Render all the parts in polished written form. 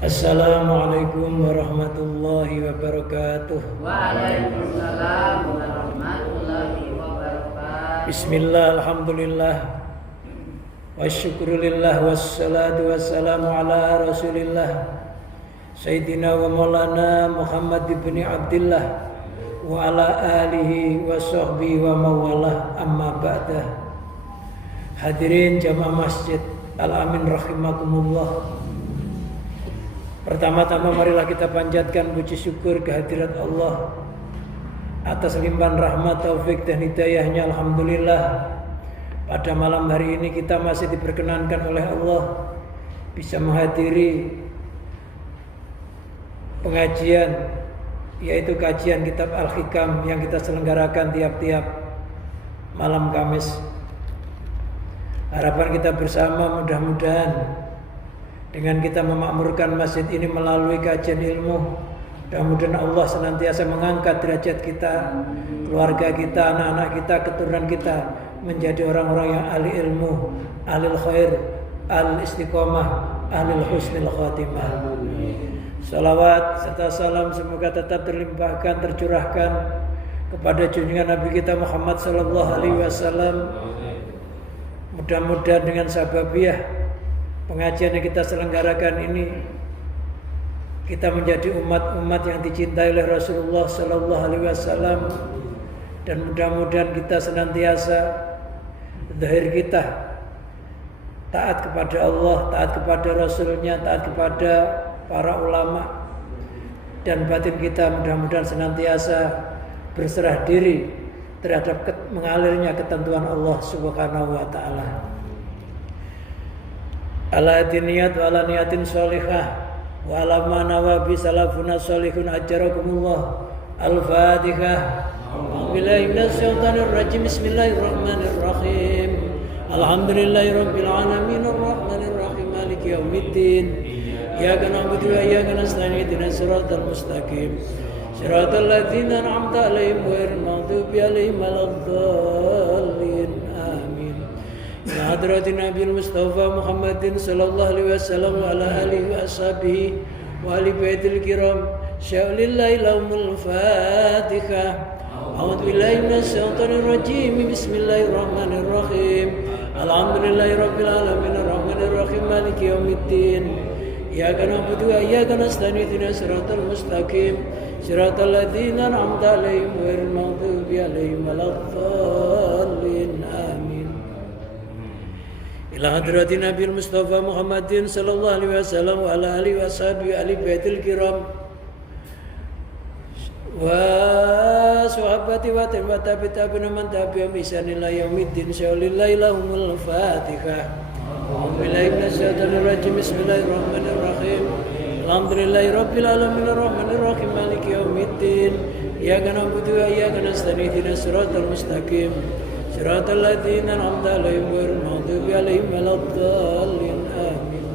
Assalamualaikum warahmatullahi wabarakatuh. Waalaikumsalam warahmatullahi wabarakatuh. Bismillah, alhamdulillah, wasyukurulillah, wassalatu wassalamu ala rasulillah Sayyidina wa maulana Muhammad ibn Abdillah wa ala alihi wa sahbihi wa mawalah, amma ba'dah. Hadirin jamaah masjid Al-Amin rahimakumullah. Pertama-tama marilah kita panjatkan puji syukur kehadirat Allah atas limpahan rahmat, taufik dan hidayahnya. Alhamdulillah, pada malam hari ini kita masih diperkenankan oleh Allah bisa menghadiri pengajian, yaitu kajian kitab Al-Hikam yang kita selenggarakan tiap-tiap malam Kamis. Harapan kita bersama mudah-mudahan dengan kita memakmurkan masjid ini melalui kajian ilmu, mudah-mudahan Allah senantiasa mengangkat derajat kita, keluarga kita, anak-anak kita, keturunan kita menjadi orang-orang yang ahli ilmu, ahli khair, ahli istiqomah, ahli husnil khatimah. Salawat serta salam semoga tetap terlimpahkan, tercurahkan kepada junjungan Nabi kita Muhammad sallallahu alaihi wasallam. Mudah-mudahan dengan sababiah pengajian yang kita selenggarakan ini kita menjadi umat-umat yang dicintai oleh Rasulullah sallallahu alaihi wasallam, dan mudah-mudahan kita senantiasa zahir kita taat kepada Allah, taat kepada Rasulnya, taat kepada para ulama, dan batin kita mudah-mudahan senantiasa berserah diri terhadap mengalirnya ketentuan Allah Subhanahu wa taala. Ala niat wa ala niatin sholihah wa ala ma nawabi salafuna sholihun ajarakumullah. Al-Fatihah. Billahi minasyaitonir rajim. Bismillahirrahmanirrahim. Alhamdulillahi rabbil alamin arrahmanir rahim maliki yaumiddin. Iyyaka na'budu wa iyyaka nasta'in ihdinas siratal mustaqim. Siratal ladzina an'amta 'alaihim ghairil maghdubi 'alaihim waladdallin. Hadratin Nabi Mustafa Muhammadin sallallahu alaihi wasallam wa ala alihi wa ashabihi wa ali baitil kiram. Sya'lillahi lahumul Fatihah. A'udzu billahi minasyaitonir rajim. Bismillahirrahmanirrahim. Alhamdulillahi rabbil alamin arrahmanir rahim maliki yaumiddin. Iyyaka na'budu wa iyyaka nasta'in ihdinas siratal mustaqim. Siratal ladzina an'amta 'alaihim ghairil maghdubi 'alaihim waladdallin. Ila hadratin Nabi Mustafa Muhammadin sallallahu alaihi wasallam wa ala alihi washabihi ali baitil kiram wa sahabati wa tabi'in man tabi'ahum bi ihsan ila yaumiddin. Sya'lillahi lahumul Fatihah. Billahi minasyaitonir rajim. Bismillahirrahmanirrahim. Alhamdulillahi rabbil alamin arrahmanir rahim maliki yaumiddin. Iyyaka na'budu wa iyyaka nasta'in ihdinas siratal mustaqim. Siratal ladzina an'amta 'alaihim ghairil maghdubi 'alaihim waladdallin. Amin.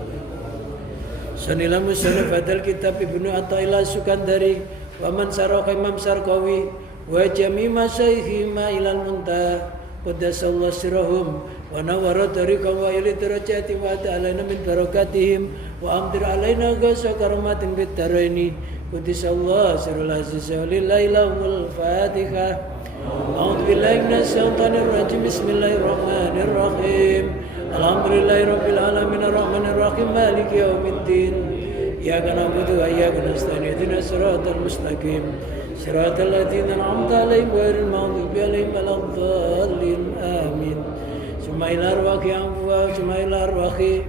Sanila musannaf hadal kitab Ibnu Athaillah Sukandari wa man saraka Imam Sarqawi wa jami' masyayikhi ma ilal muntaha qaddasallahu sirrahum wa nawwara tariqahum wa ila darajati wa ta'alaina min barakatihim wa amdir alaina ghasa karamatin bid daraini qaddasallahu sirrul aziz lillahi lahumul Fatihah. A'udzu billahi minasyaitonir rajim. Bismillahirrahmanirrahim. Alhamdulillahi rabbil alamin arrahmanir rahim maliki yaumiddin. Iyyaka na'budu wa iyyaka nasta'in ihdinas siratal mustaqim. Siratal ladzina an'amta 'alaihim ghairil maghdubi 'alaihim waladdallin. Amin. Sumaila arwaqi anfa sumaila arwaqi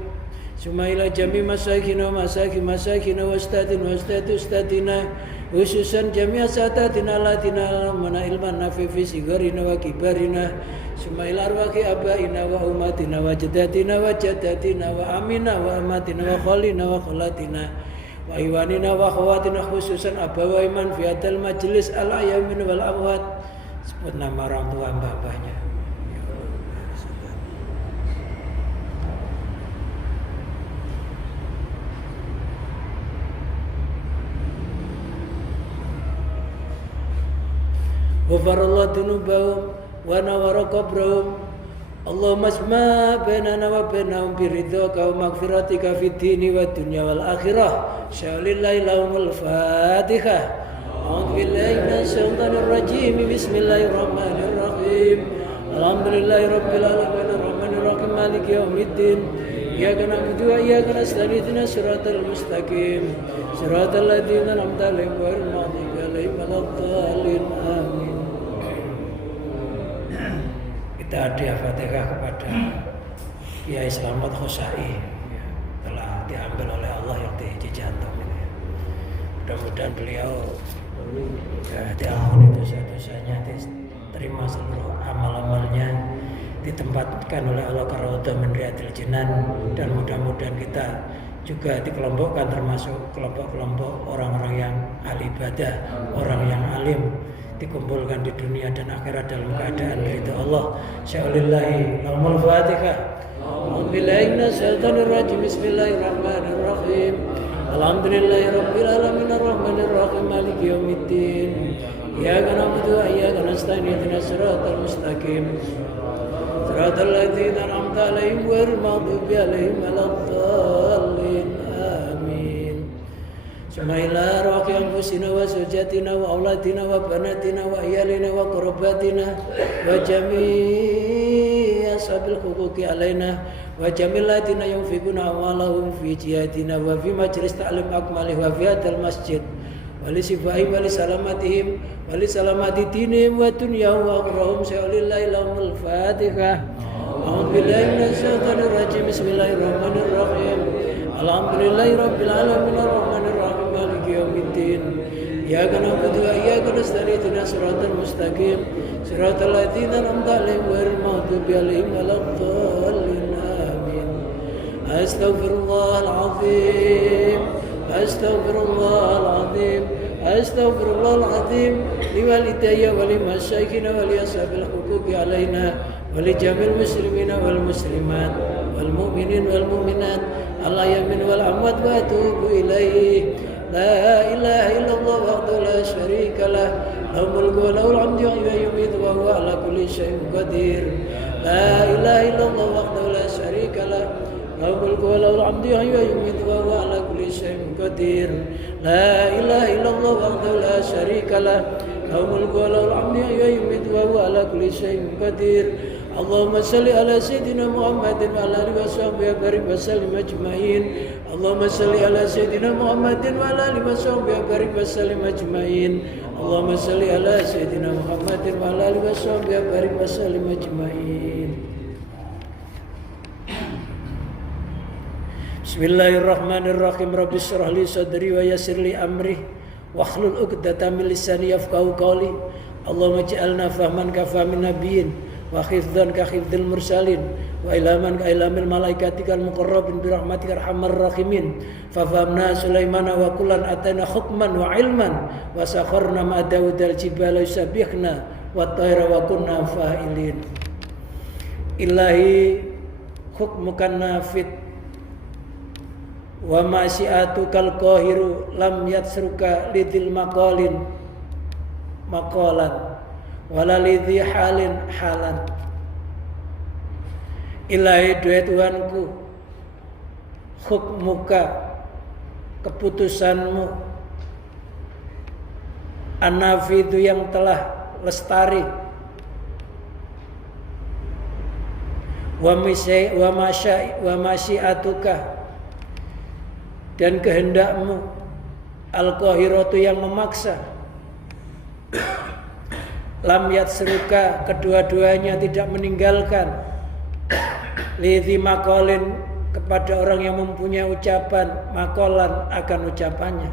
sumaila jami masakin wa masakin wa ustadina khususan jami'a satatina latina mana ilman nafi fi sigarina wa kibarina sumail arwaqi abaina wa umatina wa jadatina wa jadatina wa amina wa amatina wa khalina wa khalatina wa iwanina wa khawatina khususan abawa iman fi hadal majlis al ayamin wal amwat. Sebut nama orang tua mbah-mbahnya. Ghafarallahu dzunubahum wa nawwara qabrahum Allahumma asma bainana wa bainahum biridhaka wa maghfiratika fid dini wad dunya wal akhirah. Sya'lillahi lahumul Fatihah. A'udzu billahi minasyaitonir rajim. Bismillahirrahmanirrahim. Alhamdulillahi rabbil alamin arrahmanir rahim maliki yaumiddin. Iyyaka na'budu wa iyyaka nasta'in ihdinas siratal mustaqim. Siratal ladzina an'amta 'alaihim ghairil maghdubi 'alaihim waladdallin. Amin. Kita hadiah Fatihah kepada Kiai Slamet Khosai, ya, telah diambil oleh Allah yang di Cijantung ini. Mudah-mudahan beliau diampuni dosa-dosanya, diterima seluruh amal-amalnya, ditempatkan oleh Allah Karawata min Riyadil Jinan, dan mudah-mudahan kita juga dikelompokkan termasuk kelompok-kelompok orang-orang yang ahli ibadah, orang yang alim, dikumpulkan di dunia dan akhirat dalam keadaan ridha Allah. Sya'lillahi lahumul Fatihah. A'udzu billahi minasyaitonir rajim. Bismillahirrahmanirrahim. Alhamdulillahi rabbil alamin arrahmanir rahim maliki yaumiddin. Iyyaka na'budu wa iyyaka nasta'in ihdinas siratal mustaqim. Siratal ladzina an'amta 'alaihim ghairil maghdubi 'alaihim waladdallin. Amin. Bismillah rohki anfusina wa sujatina wa auladina wa banatina wa iyalina wa qurbatina wa jami'i ashabil huquqi alaina wa jamil ladina yunfikuna amwalahum fi jihadina wa fi majlis ta'lim akmalih wa fi hadal masjid wa li sifaihim wa li salamatihim wa li salamati dinihim wa dunyahum wa akhirahum. Sya'lillahi lahumul Fatihah. A'udzu billahi minasyaitonir rajim. Bismillahirrahmanirrahim. Alhamdulillahi rabbil alamin arrahmanir rahim maliki yaumiddin. Iyyaka na'budu wa iyyaka nasta'in ihdinas siratal mustaqim. Siratal ladzina an'amta 'alaihim ghairil maghdubi 'alaihim waladdallin. Amin. Astaghfirullahal azim. Astaghfirullahal azim. Astaghfirullahal azim li walidayya wa li masyaikhina wa li ashabil huquqi 'alaina wa li jamil muslimina wal muslimat wal mu'minin wal mu'minat al-yamin wal amwat wa atubu ilaih. La ilaha illallah wahdahu la syarika lah, lahul mulku wa lahul hamdu yuhyi wa yumiitu wa huwa ala kulli syai'in qadir. La ilaha illallah wahdahu la syarika lah, lahul mulku wa lahul hamdu yuhyi wa yumiitu wa huwa ala kulli syai'in qadir. La ilaha illallah wahdahu la syarika lah, lahul mulku wa lahul hamdu yuhyi wa yumiitu wa huwa ala kulli syai'in qadir. Allahumma salli ala sayyidina Muhammadin wa ala alihi wa sahbihi wa barik wa sallim ajma'in. Allahumma salli ala sayyidina Muhammadin wa ala alihi wa sahbihi wa barik wa sallim ajma'in. Allahumma salli ala sayyidina Muhammadin wa ala alihi wa sahbihi wa barik wa sallim ajma'in. Bismillahirrahmanirrahim. Rabbi shrah li sadri wa yassir li amri wahlul 'uqdatam min lisani yafqahu qawli. Allahumma ij'alna fahman ka fahmin nabiyyin wa hifdzan ka hifdzil mursalin wa ilaman ka ilamil malaikatikal muqarrabin bi rahmatikar arhamar rahimin. Fa fahamna Sulaimana wa kullan atana hukman wa ilman wa sakharna ma Daudal jibala yusabbihna wa tayra wa kunna fa'ilin. Ilahi hukmukan nafid wa masyiatukal qahiru lam yatsruka lidil maqalan wala lidhi halin halan. Ilahi duhai Tuhanku, hukmuka keputusanmu, an-nafidu yang telah lestari, wa masyiatuka dan kehendakmu, al-qahiratu yang memaksa, lam yatsruka kedua-duanya tidak meninggalkan, lidhi makolin kepada orang yang mempunyai ucapan, makolan akan ucapannya,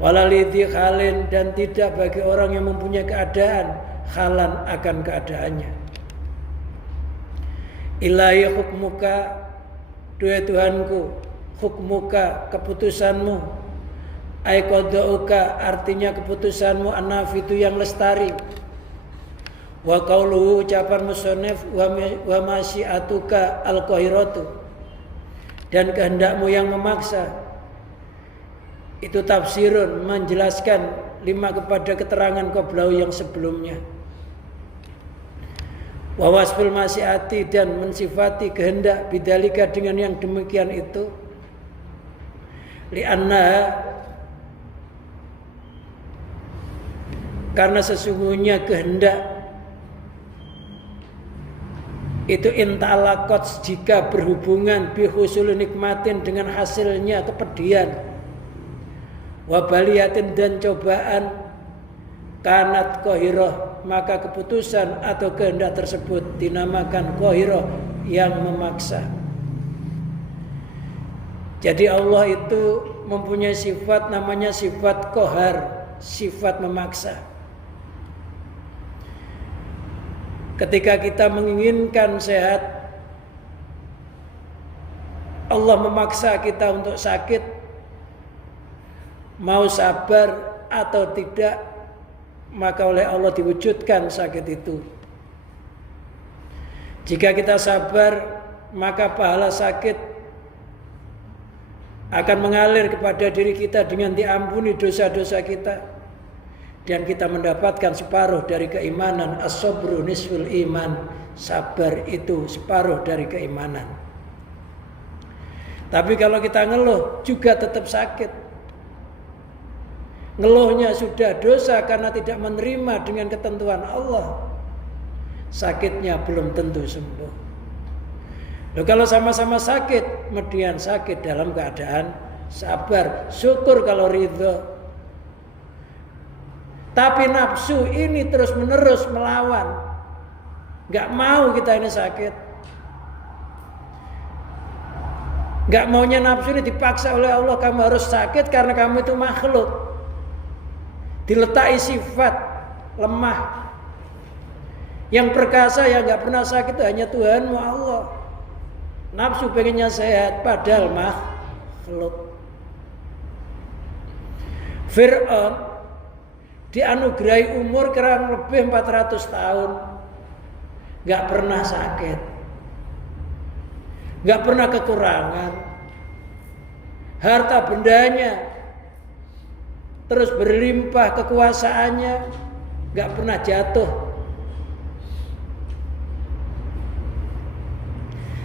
wala lidhi halin dan tidak bagi orang yang mempunyai keadaan, halan akan keadaannya. Ilahi hukmuka, duhai Tuhanku, hukmuka keputusanmu, ai qadauka artinya keputusanmu, an-nafidu yang lestari, wa qauluhu ucapan musannif wa masyiatuka al-qahiratu dan kehendakmu yang memaksa. Itu tafsirun menjelaskan lima kepada keterangan qablahu yang sebelumnya. Wa wasful masyiati, dan mensifati kehendak, bidzalika dengan yang demikian itu, li'anna, karena sesungguhnya kehendak itu intalaqat, jika berhubungan bihusul nikmatin, dengan hasilnya kepedihan, wa baliyatin, dan cobaan, kanat qahirah, maka keputusan atau kehendak tersebut dinamakan qahirah, yang memaksa. Jadi Allah itu mempunyai sifat namanya sifat qahar, sifat memaksa. Ketika kita menginginkan sehat, Allah memaksa kita untuk sakit, mau sabar atau tidak, maka oleh Allah diwujudkan sakit itu. Jika kita sabar, maka pahala sakit akan mengalir kepada diri kita dengan diampuni dosa-dosa kita, dan kita mendapatkan separuh dari keimanan. As-sabru nisful iman, sabar itu separuh dari keimanan. Tapi kalau kita ngeluh juga tetap sakit. Ngeluhnya sudah dosa karena tidak menerima dengan ketentuan Allah, sakitnya belum tentu sembuh. Loh, kalau sama-sama sakit, kemudian sakit dalam keadaan sabar, syukur kalau ridho. Tapi nafsu ini terus menerus melawan, gak mau kita ini sakit. Gak maunya nafsu ini dipaksa oleh Allah, kamu harus sakit karena kamu itu makhluk, diletakkan sifat lemah. Yang perkasa yang gak pernah sakit itu hanya Tuhanmu Allah. Nafsu pengennya sehat padahal makhluk. Fir'aun dianugerahi umur kurang lebih 400 tahun, gak pernah sakit, gak pernah kekurangan. Harta bendanya terus berlimpah, kekuasaannya gak pernah jatuh.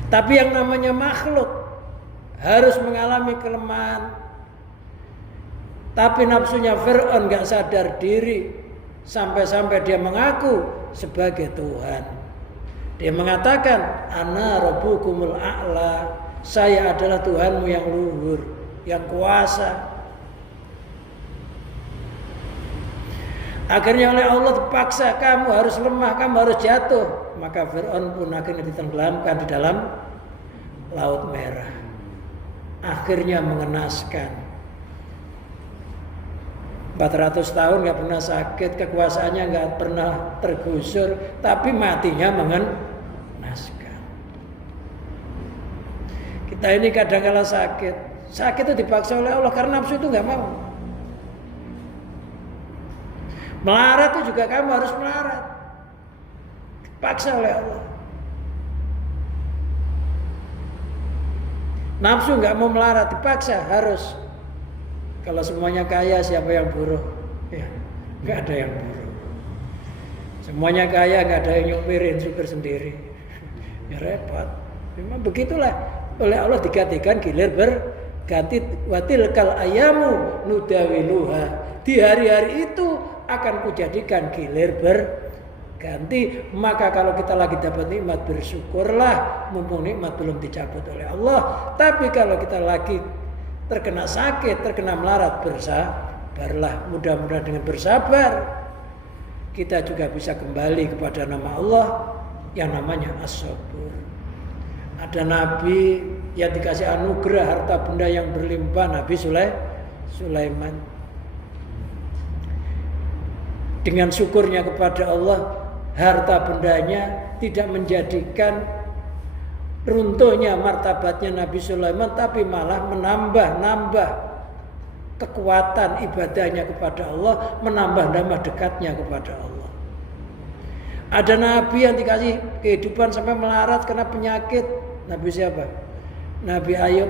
Tapi yang namanya makhluk harus mengalami kelemahan. Tapi nafsunya Fir'aun gak sadar diri, sampai-sampai dia mengaku sebagai Tuhan. Dia mengatakan, ana rabbukumul a'la, saya adalah Tuhanmu yang luhur, yang kuasa. Akhirnya oleh Allah dipaksa, kamu harus lemah, kamu harus jatuh. Maka Fir'aun pun akhirnya ditenggelamkan di dalam Laut Merah. Akhirnya mengenaskan. 400 tahun gak pernah sakit, kekuasaannya gak pernah tergusur, tapi matinya mengenaskan. Kita ini kadang-kala sakit itu dipaksa oleh Allah karena nafsu itu gak mau. Melarat itu juga kamu harus melarat, dipaksa oleh Allah. Nafsu nggak mau melarat, dipaksa harus. Kalau semuanya kaya, siapa yang buruh? Ya, nggak ada yang buruh. Semuanya kaya, nggak ada yang nyupirin, supir sendiri. Ya repot. Memang begitulah. Oleh Allah digantikan gilir berganti. Watil kal ayamu nudawiluha. Di hari-hari itu akan kujadikan gilir berganti. Maka kalau kita lagi dapat nikmat, bersyukurlah, mumpung nikmat belum dicabut oleh Allah. Tapi kalau kita lagi terkena sakit, terkena melarat, bersabarlah. Mudah-mudahan dengan bersabar kita juga bisa kembali kepada nama Allah yang namanya As-Sabur. Ada nabi yang dikasih anugerah harta benda yang berlimpah, Nabi Sulaiman. Dengan syukurnya kepada Allah, harta bendanya tidak menjadikan runtuhnya martabatnya Nabi Sulaiman, tapi malah menambah kekuatan ibadahnya kepada Allah, menambah dekatnya kepada Allah. Ada nabi yang dikasih kehidupan sampai melarat kena penyakit. Nabi siapa? Nabi Ayub.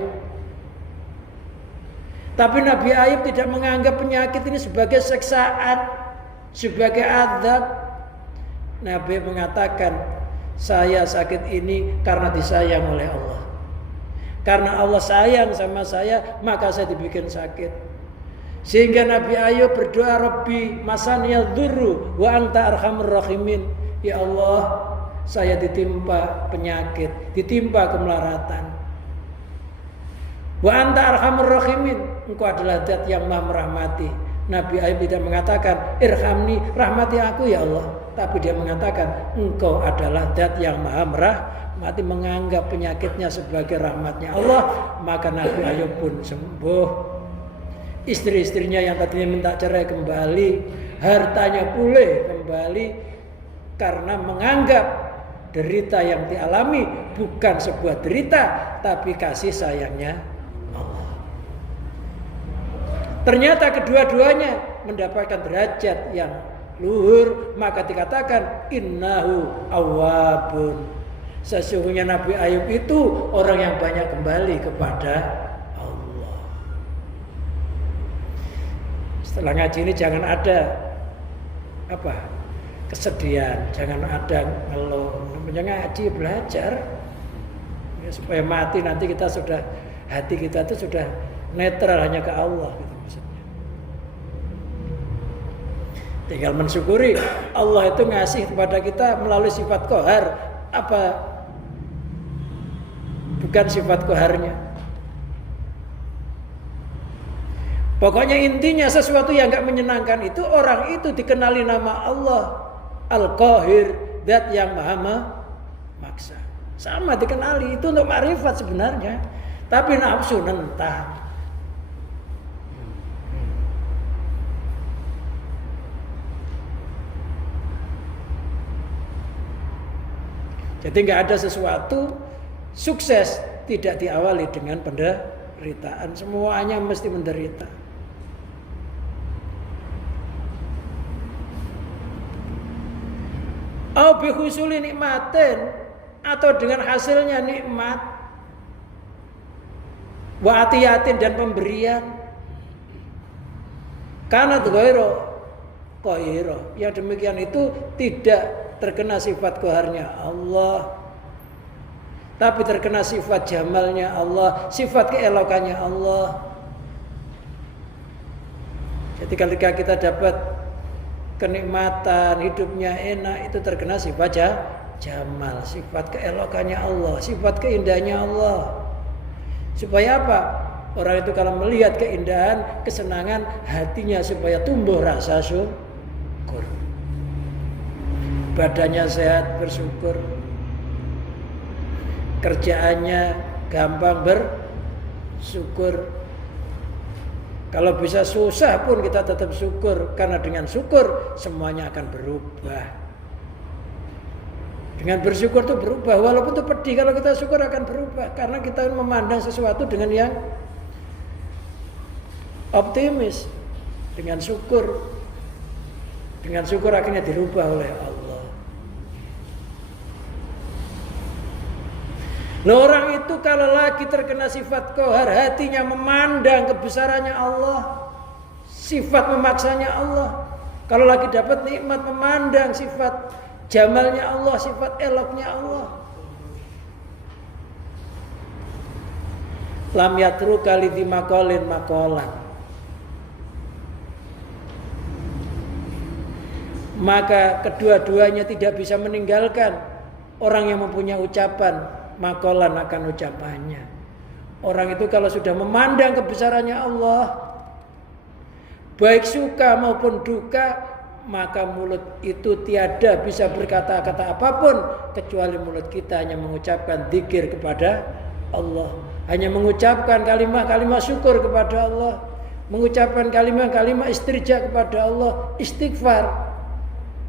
Tapi Nabi Ayub tidak menganggap penyakit ini sebagai siksaan, sebagai azab. Nabi mengatakan, Saya sakit ini karena disayang oleh Allah. Karena Allah sayang sama saya, maka saya dibikin sakit. Sehingga Nabi Ayub berdoa, Rabbi masaniyal dzurru wa anta arhamur rahimin. Ya Allah, saya ditimpa penyakit, ditimpa kemelaratan. Wa anta arhamur rahimin. Engkau adalah Zat yang Maha merahmati. Nabi Ayub tidak mengatakan, irhamni, rahmati aku ya Allah. Tapi dia mengatakan, engkau adalah Zat yang Maha merahmati, menganggap penyakitnya sebagai rahmatnya Allah. Maka Nabi Ayub pun sembuh. Istri-istrinya yang tadinya minta cerai kembali, hartanya pulih kembali, karena menganggap derita yang dialami bukan sebuah derita, tapi kasih sayangnya Allah. Ternyata kedua-duanya mendapatkan derajat yang luhur, maka dikatakan innahu awwabun. Sesungguhnya Nabi Ayub itu orang yang banyak kembali kepada Allah. Setelah ngaji ini jangan ada kesedihan, jangan ada ngeluh. Namanya ngaji belajar ya, supaya mati nanti kita sudah, hati kita itu sudah netral hanya ke Allah gitu maksudnya. Tinggal mensyukuri Allah itu ngasih kepada kita melalui sifat qahar, apa bukan sifat qaharnya. Pokoknya intinya sesuatu yang gak menyenangkan itu, orang itu dikenali nama Allah Al-Qahir, Zat yang Maha memaksa. Sama dikenali, itu untuk makrifat sebenarnya. Tapi nafsu nentang. Jadi gak ada sesuatu sukses tidak diawali dengan penderitaan. Semuanya mesti menderita. Au bi husuli nikmatin, atau dengan hasilnya nikmat, wa atiyatin dan pemberian, karena ghairu qahira, yang demikian itu tidak terkena sifat qaharnya Allah, tapi terkena sifat jamalnya Allah, sifat keelokannya Allah. Jadi ketika kita dapat kenikmatan, hidupnya enak, itu terkena sifat jamal, sifat keelokannya Allah, sifat keindahannya Allah. Supaya apa? Orang itu kalau melihat keindahan, kesenangan, hatinya supaya tumbuh rasa syukur. Badannya sehat, bersyukur. Kerjaannya gampang, bersyukur. Kalau bisa susah pun kita tetap syukur, karena dengan syukur semuanya akan berubah. Dengan bersyukur itu berubah, walaupun itu pedih, kalau kita syukur akan berubah, karena kita memandang sesuatu dengan yang optimis. Dengan syukur akhirnya dirubah oleh Allah. Orang itu kalau lagi terkena sifat qahar, hatinya memandang kebesarannya Allah, sifat memaksanya Allah. Kalau lagi dapat nikmat, memandang sifat jamalnya Allah, sifat eloknya Allah. Lam yatru kalidhi maqalin maqalan. Maka kedua-duanya tidak bisa meninggalkan orang yang mempunyai ucapan makolan akan ucapannya. Orang itu kalau sudah memandang kebesarannya Allah, baik suka maupun duka, maka mulut itu tiada bisa berkata-kata apapun kecuali mulut kita hanya mengucapkan dzikir kepada Allah, hanya mengucapkan kalimat-kalimat syukur kepada Allah, mengucapkan kalimat-kalimat istirja kepada Allah, istighfar.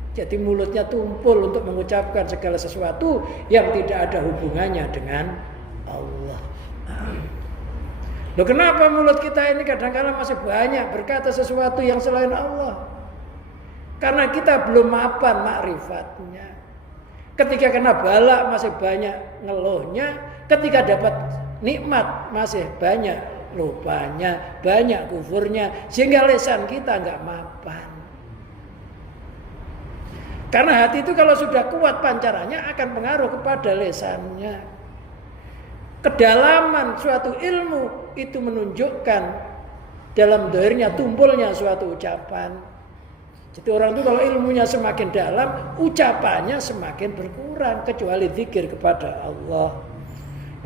Jadi mulutnya tumpul untuk mengucapkan segala sesuatu yang tidak ada hubungannya dengan Allah. Loh, kenapa mulut kita ini kadang-kadang masih banyak berkata sesuatu yang selain Allah? Karena kita belum mapan makrifatnya. Ketika kena bala masih banyak ngeluhnya, ketika dapat nikmat masih banyak lupanya, banyak kufurnya, sehingga lisan kita nggak mapan. Karena hati itu kalau sudah kuat pancarannya akan pengaruh kepada lisannya. Kedalaman suatu ilmu itu menunjukkan dalam dohirnya tumpulnya suatu ucapan. Jadi orang itu kalau ilmunya semakin dalam, ucapannya semakin berkurang kecuali zikir kepada Allah.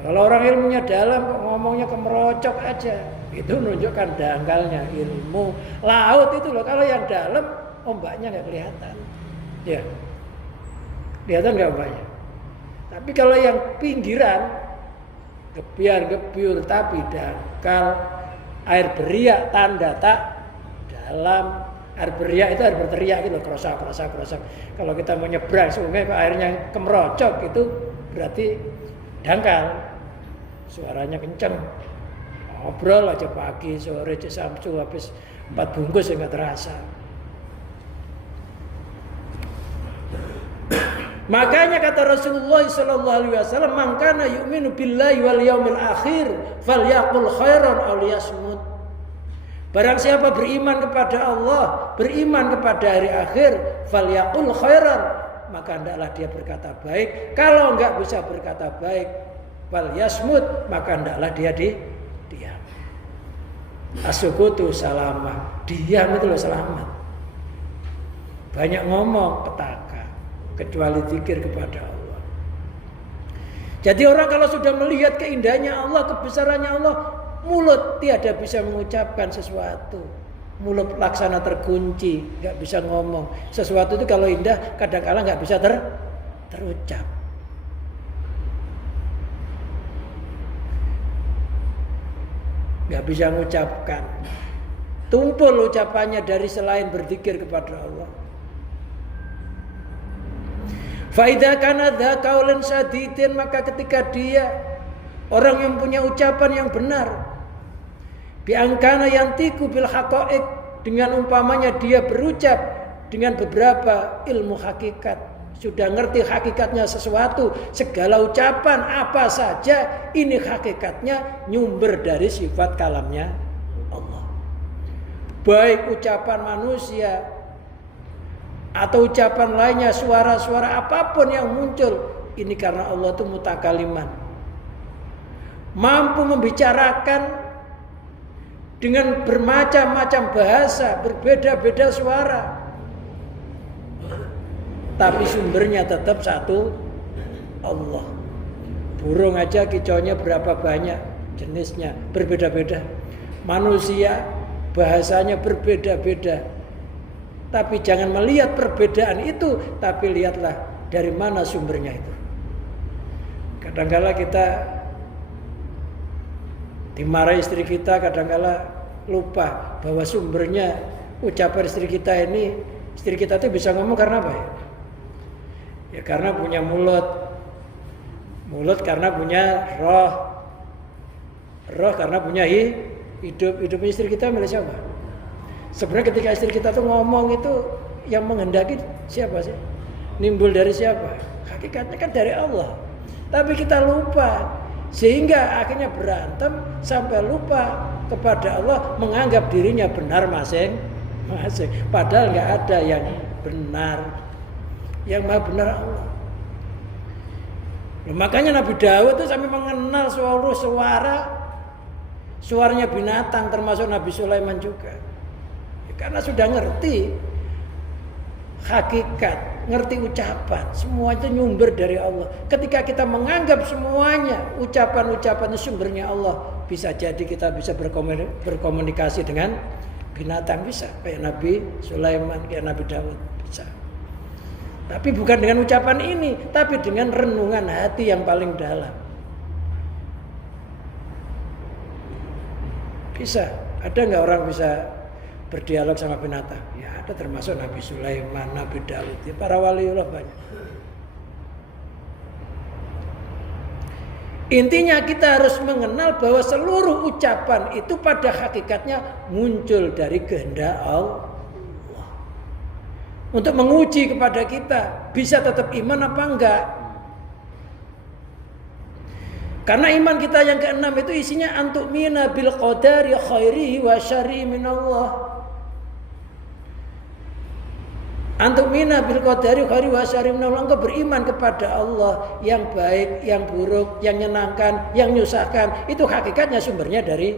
Kalau orang ilmunya dalam kok ngomongnya kemerocok aja, itu menunjukkan dangkalnya ilmu. Laut itu loh, kalau yang dalam ombaknya nggak kelihatan. Ya, kelihatan nggak ombaknya. Tapi kalau yang pinggiran, gebiar-gebiur tapi dangkal, air beriak tanda tak dalam. Air beriak itu air berteriak gitu, krosak. Kalau kita mau nyebrang sungai kok airnya kemerocok, itu berarti dangkal. Suaranya kenceng. Ngobrol aja pagi, sore, Samsu habis 4 bungkus ya nggak terasa. Makanya kata Rasulullah SAW, "Man kana yu'minu billahi wal yaumil akhir, falyaqul khairan aw liyasmut." Barang siapa beriman kepada Allah, beriman kepada hari akhir, falyaqul khairan, maka hendaklah dia berkata baik. Kalau enggak bisa berkata baik, falyasmut, maka hendaklah dia diam. As-sukutu salamah, diam itu loh selamat. Banyak ngomong petaka, kecuali zikir kepada Allah. Jadi orang kalau sudah melihat keindahannya Allah, kebesarannya Allah, mulut tiada bisa mengucapkan sesuatu. Mulut laksana terkunci, nggak bisa ngomong. Sesuatu itu kalau indah kadang-kala nggak bisa terucap. Nggak bisa mengucapkan. Tumpul ucapannya dari selain berzikir kepada Allah. Faida kana dza qaulun sadidin, maka ketika dia orang yang punya ucapan yang benar, biangkana yantiku bil haqaiq, dengan umpamanya dia berucap dengan beberapa ilmu hakikat, sudah ngerti hakikatnya sesuatu, segala ucapan apa saja ini hakikatnya nyumber dari sifat kalamnya Allah. Baik ucapan manusia atau ucapan lainnya, suara-suara apapun yang muncul, ini karena Allah itu mutakaliman, mampu membicarakan dengan bermacam-macam bahasa, berbeda-beda suara, tapi sumbernya tetap satu, Allah. Burung aja kicaunya berapa banyak jenisnya, berbeda-beda. Manusia bahasanya berbeda-beda, tapi jangan melihat perbedaan itu, tapi lihatlah dari mana sumbernya itu. Kadang-kala kita dimarahi istri kita, kadang-kala lupa bahwa sumbernya ucapan istri kita ini. Istri kita itu bisa ngomong karena apa ya? Ya karena punya mulut karena punya roh karena punya hidup. Istri kita milik siapa? Sebenarnya ketika istri kita tuh ngomong itu yang menghendaki siapa sih? Nimbul dari siapa? Hakikatnya kan dari Allah. Tapi kita lupa, sehingga akhirnya berantem sampai lupa kepada Allah, menganggap dirinya benar masing-masing. Padahal nggak ada yang benar, yang maha benar Allah. Makanya Nabi Daud itu sampai mengenal seluruh suaranya binatang, termasuk Nabi Sulaiman juga. Karena sudah ngerti hakikat, ngerti ucapan, semua itu nyumber dari Allah. Ketika kita menganggap semuanya ucapan-ucapan itu sumbernya Allah, bisa jadi kita bisa berkomunikasi dengan binatang, bisa kayak Nabi Sulaiman, kayak Nabi Daud, bisa. Tapi bukan dengan ucapan ini, tapi dengan renungan hati yang paling dalam. Bisa. Ada nggak orang bisa berdialog sama binatang? Ya ada, termasuk Nabi Sulaiman, Nabi Daud, ya, para waliullah banyak. Intinya kita harus mengenal bahwa seluruh ucapan itu pada hakikatnya muncul dari kehendak Allah. Untuk menguji kepada kita, bisa tetap iman apa enggak? Karena iman kita yang keenam itu isinya antu'mina bil qadari khairihi wa syarrihi minallah. Antuk mina bil qadari khairi wa syarri minallah, engkau beriman kepada Allah yang baik, yang buruk, yang menyenangkan, yang menyusahkan, itu hakikatnya sumbernya dari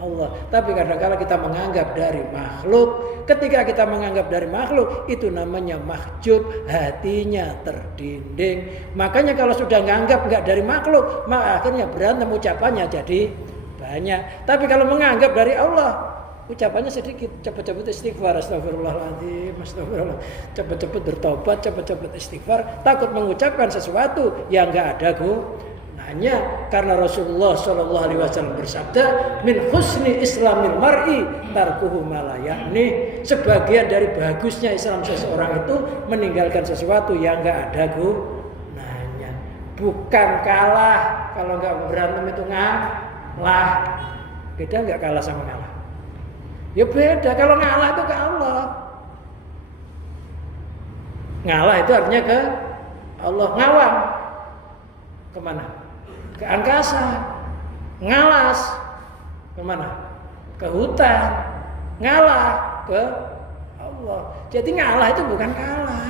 Allah. Tapi kadang-kala kita menganggap dari makhluk. Ketika kita menganggap dari makhluk, itu namanya mahjub, hatinya terdinding. Makanya kalau sudah menganggap enggak dari makhluk, maka akhirnya berantem, ucapannya jadi banyak. Tapi kalau menganggap dari Allah, ucapannya sedikit, cepat-cepat istighfar, astagfirullahaladzim, astagfirullah, cepat-cepat bertobat, cepat-cepat istighfar, takut mengucapkan sesuatu yang enggak ada gunanya. Karena Rasulullah Shallallahu Alaihi Wasallam bersabda, min husni islamil mar'i tarkuhu ma la ya'ni. Sebagian dari bagusnya Islam seseorang itu meninggalkan sesuatu yang enggak ada gunanya. Bukan kalah, kalau enggak berantem itu ngalah. Beda enggak kalah sama ngalah? Ya beda, kalau ngalah itu ke Allah. Ngalah itu artinya ke Allah. Ngawang kemana? Ke angkasa. Ngalas kemana? Ke hutan. Ngalah ke Allah. Jadi ngalah itu bukan kalah,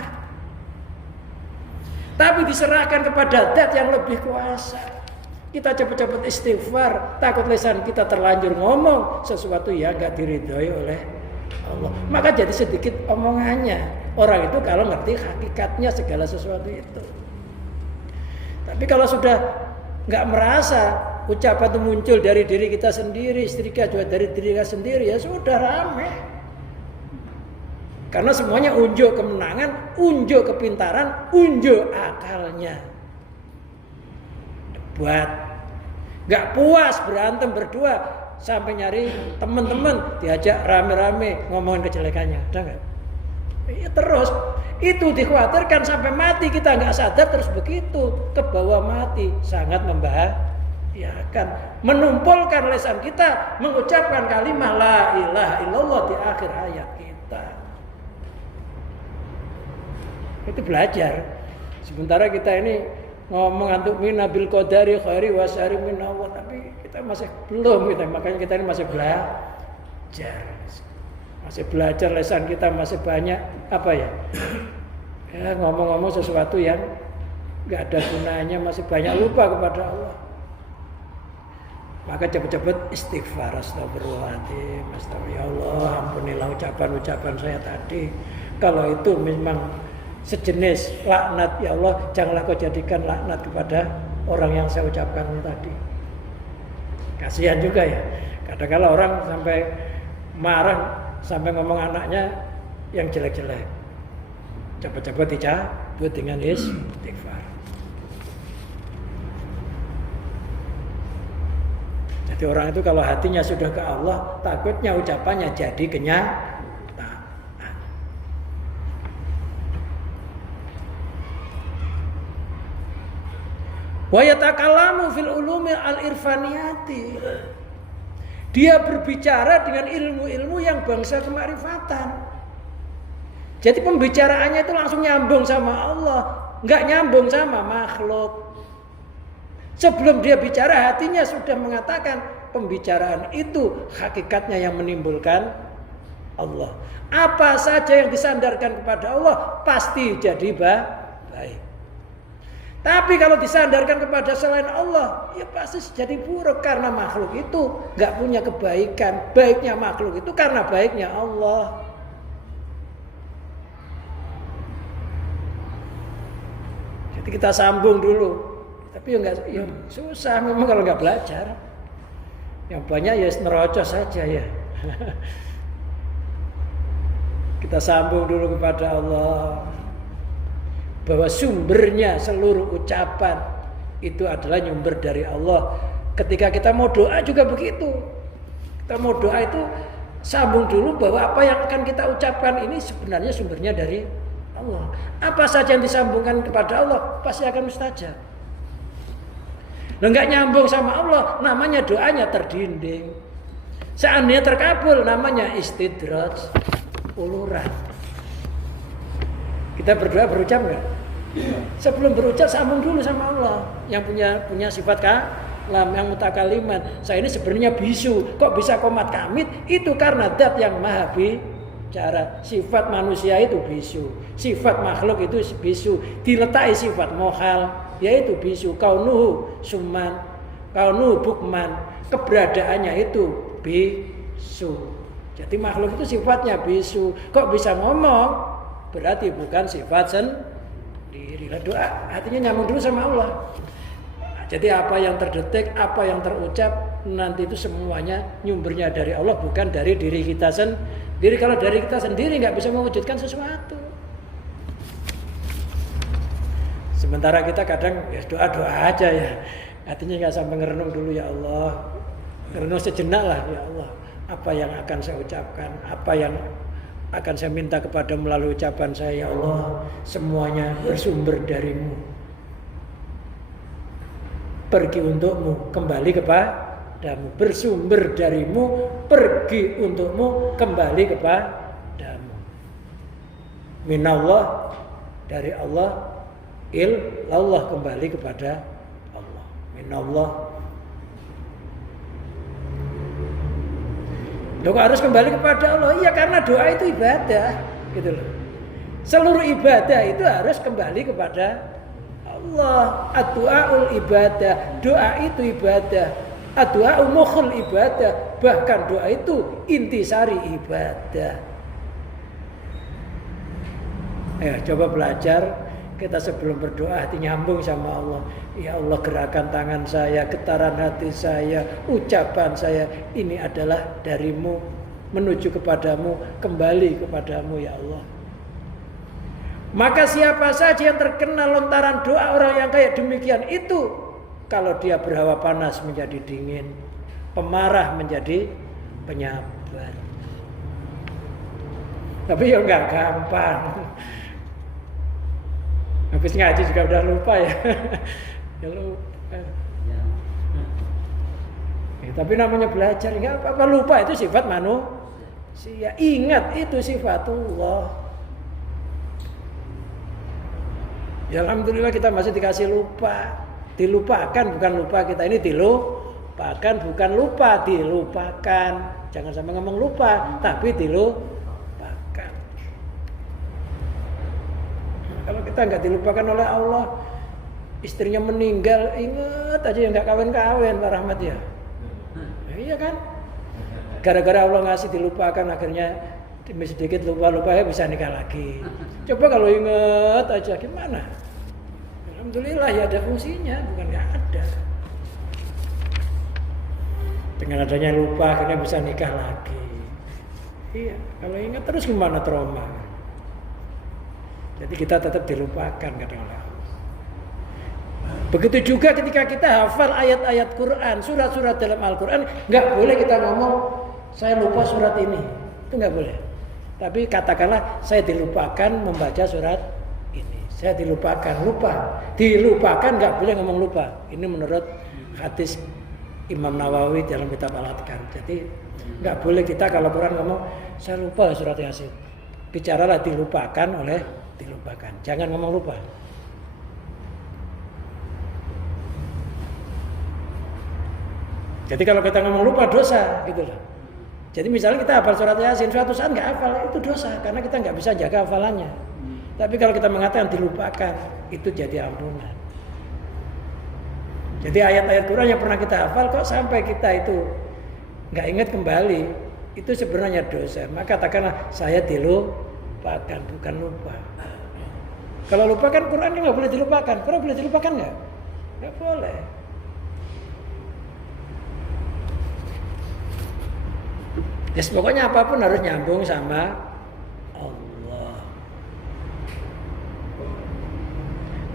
tapi diserahkan kepada zat yang lebih kuasa. Kita cepat-cepat istighfar, takut lisan kita terlanjur ngomong sesuatu yang gak diridhoi oleh Allah. Maka jadi sedikit omongannya. Orang itu kalau ngerti hakikatnya segala sesuatu itu. Tapi kalau sudah gak merasa ucapan itu muncul dari diri kita sendiri, istri kita juga dari diri kita sendiri, ya sudah rame. Karena semuanya unjuk kemenangan, unjuk kepintaran, unjuk akalnya. Buat nggak puas berantem berdua sampai nyari teman-teman diajak rame-rame ngomongin kejelekannya, ada nggak? Ya terus itu dikhawatirkan sampai mati kita nggak sadar, terus begitu ke bawah mati, sangat membahayakan. Menumpulkan lisan kita mengucapkan kalimat la ilaha illallah di akhir hayat kita. Itu belajar. Sementara kita ini ngomong antuk mina bil qadari khairi wa syarri minallah, tapi kita masih belum gitu. Makanya kita ini masih belajar. Masih belajar, lisan kita masih banyak apa ya? Ya ngomong-ngomong sesuatu yang enggak ada gunanya, masih banyak lupa kepada Allah. Maka cepat-cepat istighfar, astagfirullahaladzim, astagfirullah, ya Allah, ampunilah ucapan-ucapan saya tadi. Kalau itu memang sejenis laknat, ya Allah, janganlah kau jadikan laknat kepada orang yang saya ucapkan tadi. Kasihan juga ya. Kadang-kadang orang sampai marah, sampai ngomong anaknya yang jelek-jelek. Cepat-cepat dicabut dengan istighfar. Jadi orang itu kalau hatinya sudah ke Allah, takutnya ucapannya jadi kenyataan. Wa yatakallamu fil ulumi al-irfaniyati. Dia berbicara dengan ilmu-ilmu yang bangsa kemarifatan. Jadi pembicaraannya itu langsung nyambung sama Allah, enggak nyambung sama makhluk. Sebelum dia bicara, hatinya sudah mengatakan pembicaraan itu hakikatnya yang menimbulkan Allah. Apa saja yang disandarkan kepada Allah pasti jadi baik. Tapi kalau disandarkan kepada selain Allah, ya pasti jadi buruk, karena makhluk itu nggak punya kebaikan. Baiknya makhluk itu karena baiknya Allah. Jadi kita sambung dulu. Tapi ya susah memang kalau nggak belajar. Yang banyak ya nerocos saja ya. Kita sambung dulu kepada Allah. Bahwa sumbernya seluruh ucapan itu adalah nyumber dari Allah. Ketika kita mau doa juga begitu. Kita mau doa itu sambung dulu bahwa apa yang akan kita ucapkan ini sebenarnya sumbernya dari Allah. Apa saja yang disambungkan kepada Allah pasti akan mustajab. Nah, enggak nyambung sama Allah, namanya doanya terdinding. Seandainya terkabul, namanya istidraj, uluran. Kita berdoa berucap enggak? Sebelum berucap sambung dulu sama Allah yang punya sifat kalam, yang mutakalimat. Saya ini sebenarnya bisu, kok bisa komat kamit? Itu karena zat yang maha cara. Sifat manusia itu bisu, sifat makhluk itu bisu. Diletakkan sifat mohal, yaitu bisu. Kaunuhu summan, kaunuhu bukman, keberadaannya itu bisu. Jadi makhluk itu sifatnya bisu. Kok bisa ngomong? Berarti bukan sifat sendiri. Doa artinya nyambung dulu sama Allah. Jadi apa yang terdetik, apa yang terucap, nanti itu semuanya nyumbernya dari Allah, bukan dari diri kita sendiri. Kalau dari kita sendiri nggak bisa mewujudkan sesuatu. Sementara kita kadang ya doa-doa aja ya. Artinya nggak sampai ngerenung dulu, ya Allah. Ngerenung sejenak lah, ya Allah. Apa yang akan saya ucapkan, apa yang akan saya minta kepada melalui ucapan saya, ya Allah. Semuanya bersumber darimu. Pergi untukmu, kembali kepadamu. Bersumber darimu, pergi untukmu, kembali kepadamu. Minallah, dari Allah, ilallah, kembali kepada Allah. Minallah. Loh, harus kembali kepada Allah? Iya, karena doa itu ibadah, gitu loh. Seluruh ibadah itu harus kembali kepada Allah. Ad-du'aul ibadah, doa itu ibadah. Ad-du'a'u mukhul ibadah, bahkan doa itu intisari ibadah. Ya, coba belajar kita sebelum berdoa hati nyambung sama Allah. Ya Allah, gerakan tangan saya, getaran hati saya, ucapan saya, ini adalah darimu, menuju kepadamu, kembali kepadamu, ya Allah. Maka siapa saja yang terkena lontaran doa orang yang kayak demikian itu, kalau dia berhawa panas menjadi dingin, pemarah menjadi penyabar. Tapi ya nggak gampang. Habis ngaji juga udah lupa ya. Ya lupa. Ya, tapi namanya belajar, nggak apa-apa, lupa itu sifat manusia. Ingat itu sifatullah. Ya alhamdulillah kita masih dikasih lupa. Dilupakan bukan lupa kita ini, dilupakan bukan lupa, dilupakan. Jangan sampai ngomong lupa, tapi dilupakan. Kalau kita nggak dilupakan oleh Allah, istrinya meninggal, ingat aja yang nggak kawin-kawin, Pak Rahmat ya. Iya kan? Gara-gara Allah ngasih dilupakan, akhirnya demi sedikit lupa-lupa ya bisa nikah lagi. Coba kalau ingat aja gimana? Alhamdulillah ya ada fungsinya, bukan nggak ada. Dengan adanya lupa akhirnya bisa nikah lagi. Iya, kalau ingat terus gimana, trauma. Jadi kita tetap dilupakan kadang-kadang. Begitu juga ketika kita hafal ayat-ayat Quran, surat-surat dalam Al-Quran, nggak boleh kita ngomong saya lupa surat ini, itu nggak boleh. Tapi katakanlah saya dilupakan membaca surat ini, saya dilupakan, lupa, dilupakan, nggak boleh ngomong lupa. Ini menurut hadis Imam Nawawi dalam kitab Al-Adhkar. Jadi nggak boleh kita kalau Quran ngomong saya lupa surat Yasin. Bicaralah dilupakan oleh dilupakan, jangan ngomong lupa. Jadi kalau kita ngomong lupa dosa gitu loh. Jadi misalnya kita hafal surat Yasin, suatu saat nggak hafal, itu dosa karena kita nggak bisa jaga hafalannya. Tapi kalau kita mengatakan dilupakan, itu jadi ampunan. Jadi ayat-ayat Quran yang pernah kita hafal kok sampai kita itu nggak ingat kembali, itu sebenarnya dosa. Maka katakanlah saya dilupakan, bukan lupa. Kalau lupa kan Quran nggak boleh dilupakan. Quran boleh dilupakan nggak? Nggak boleh. Ya pokoknya apapun harus nyambung sama Allah.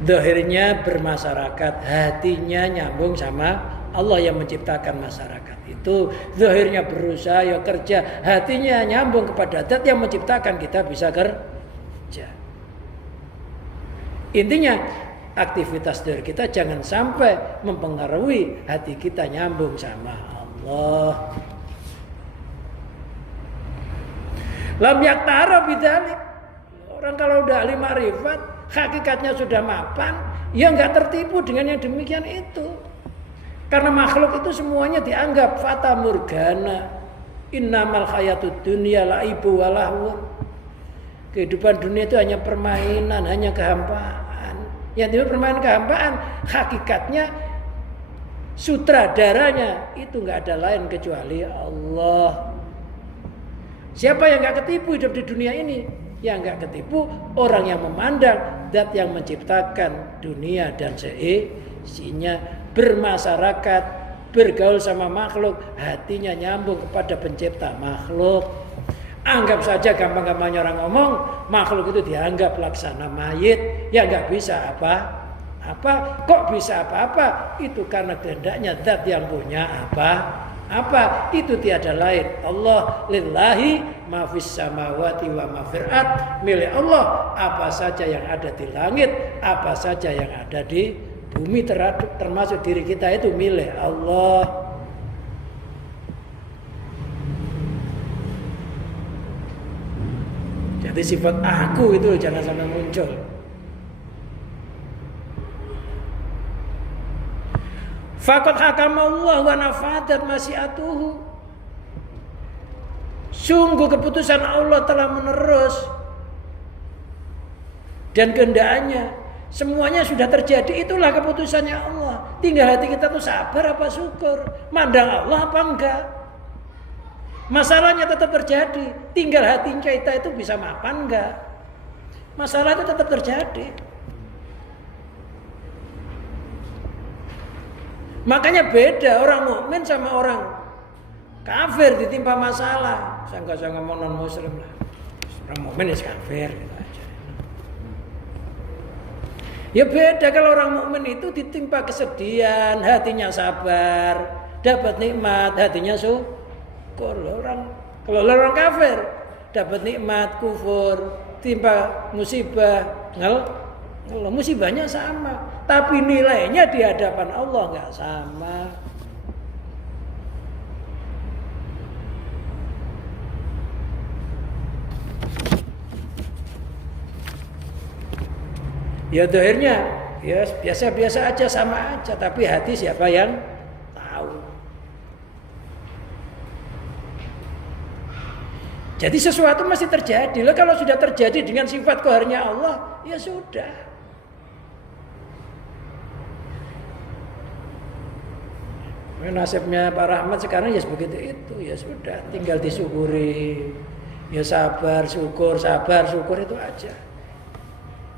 Zahirnya bermasyarakat, hatinya nyambung sama Allah yang menciptakan masyarakat. Itu zahirnya berusaha ya kerja, hatinya nyambung kepada zat yang menciptakan, kita bisa kerja. Intinya aktivitas dari kita jangan sampai mempengaruhi hati kita nyambung sama Allah. Lam yaktara bidzalik. Orang kalau udah ahli ma'rifat, hakikatnya sudah mapan, ya nggak tertipu dengan yang demikian itu. Karena makhluk itu semuanya dianggap fata morgana. Innamal hayatud dunya laibu wa lahwun. Kehidupan dunia itu hanya permainan, hanya kehampaan. Yang itu permainan kehampaan, hakikatnya sutradaranya itu nggak ada lain kecuali Allah. Siapa yang nggak ketipu hidup di dunia ini? Yang nggak ketipu orang yang memandang zat yang menciptakan dunia dan seisinya, bermasyarakat, bergaul sama makhluk, hatinya nyambung kepada pencipta makhluk. Anggap saja gampang-gampangnya orang ngomong, makhluk itu dianggap laksana mayit, ya nggak bisa apa-apa. Kok bisa apa-apa? Itu karena kehendaknya zat yang punya apa? Itu tiada lain. Allah lillahi ma fis samawati wa ma fil ard. Milik Allah apa saja yang ada di langit, apa saja yang ada di bumi, termasuk diri kita itu milik Allah. Jadi sifat aku itu jangan sampai muncul. Faqad hakama Allah wa nafadat masyiatuhu. Sungguh keputusan Allah telah menerus dan kehendaknya semuanya sudah terjadi. Itulah keputusannya Allah. Tinggal hati kita tuh sabar apa syukur, mandang Allah apa enggak. Masalahnya tetap terjadi, tinggal hati kita itu bisa mapan enggak. Masalah itu tetap terjadi. Makanya beda orang mukmin sama orang kafir ditimpa masalah. Saya nggak usah ngomong non muslim lah. Orang mukmin is kafir gitu aja. Ya beda kalau orang mukmin itu ditimpa kesedihan, hatinya sabar, dapat nikmat, hatinya syukur. Kalau orang kafir dapat nikmat, kufur, timpa musibah, ngeluh, musibahnya sama, tapi nilainya di hadapan Allah nggak sama. Ya akhirnya ya biasa-biasa aja, sama aja, tapi hati siapa yang tahu. Jadi sesuatu masih terjadi. Loh, kalau sudah terjadi dengan sifat qaharnya Allah, ya sudah. Nasibnya Pak Rahmat sekarang ya begitu itu, ya sudah, tinggal disyukuri. Ya sabar, syukur itu aja.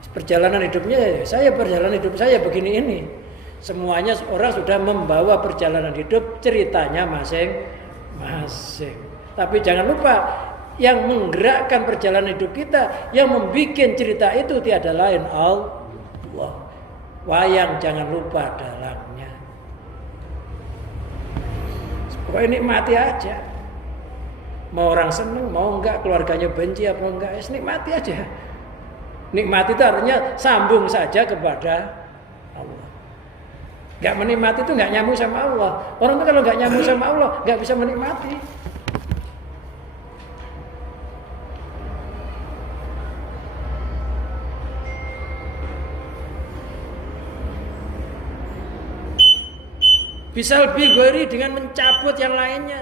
Perjalanan hidupnya, saya perjalanan hidup saya begini ini. Semuanya orang sudah membawa perjalanan hidup ceritanya masing-masing. Tapi jangan lupa, yang menggerakkan perjalanan hidup kita, yang membuat cerita itu tiada lain Allah. Wayang jangan lupa dalangnya. Pokoknya nikmati aja. Mau orang seneng, mau enggak, keluarganya benci apa enggak, nikmati aja. Nikmati itu artinya sambung saja kepada Allah. Enggak menikmati itu enggak nyambung sama Allah. Orang itu kalau enggak nyambung sama Allah, enggak bisa menikmati. Bisa lebih gori dengan mencabut yang lainnya.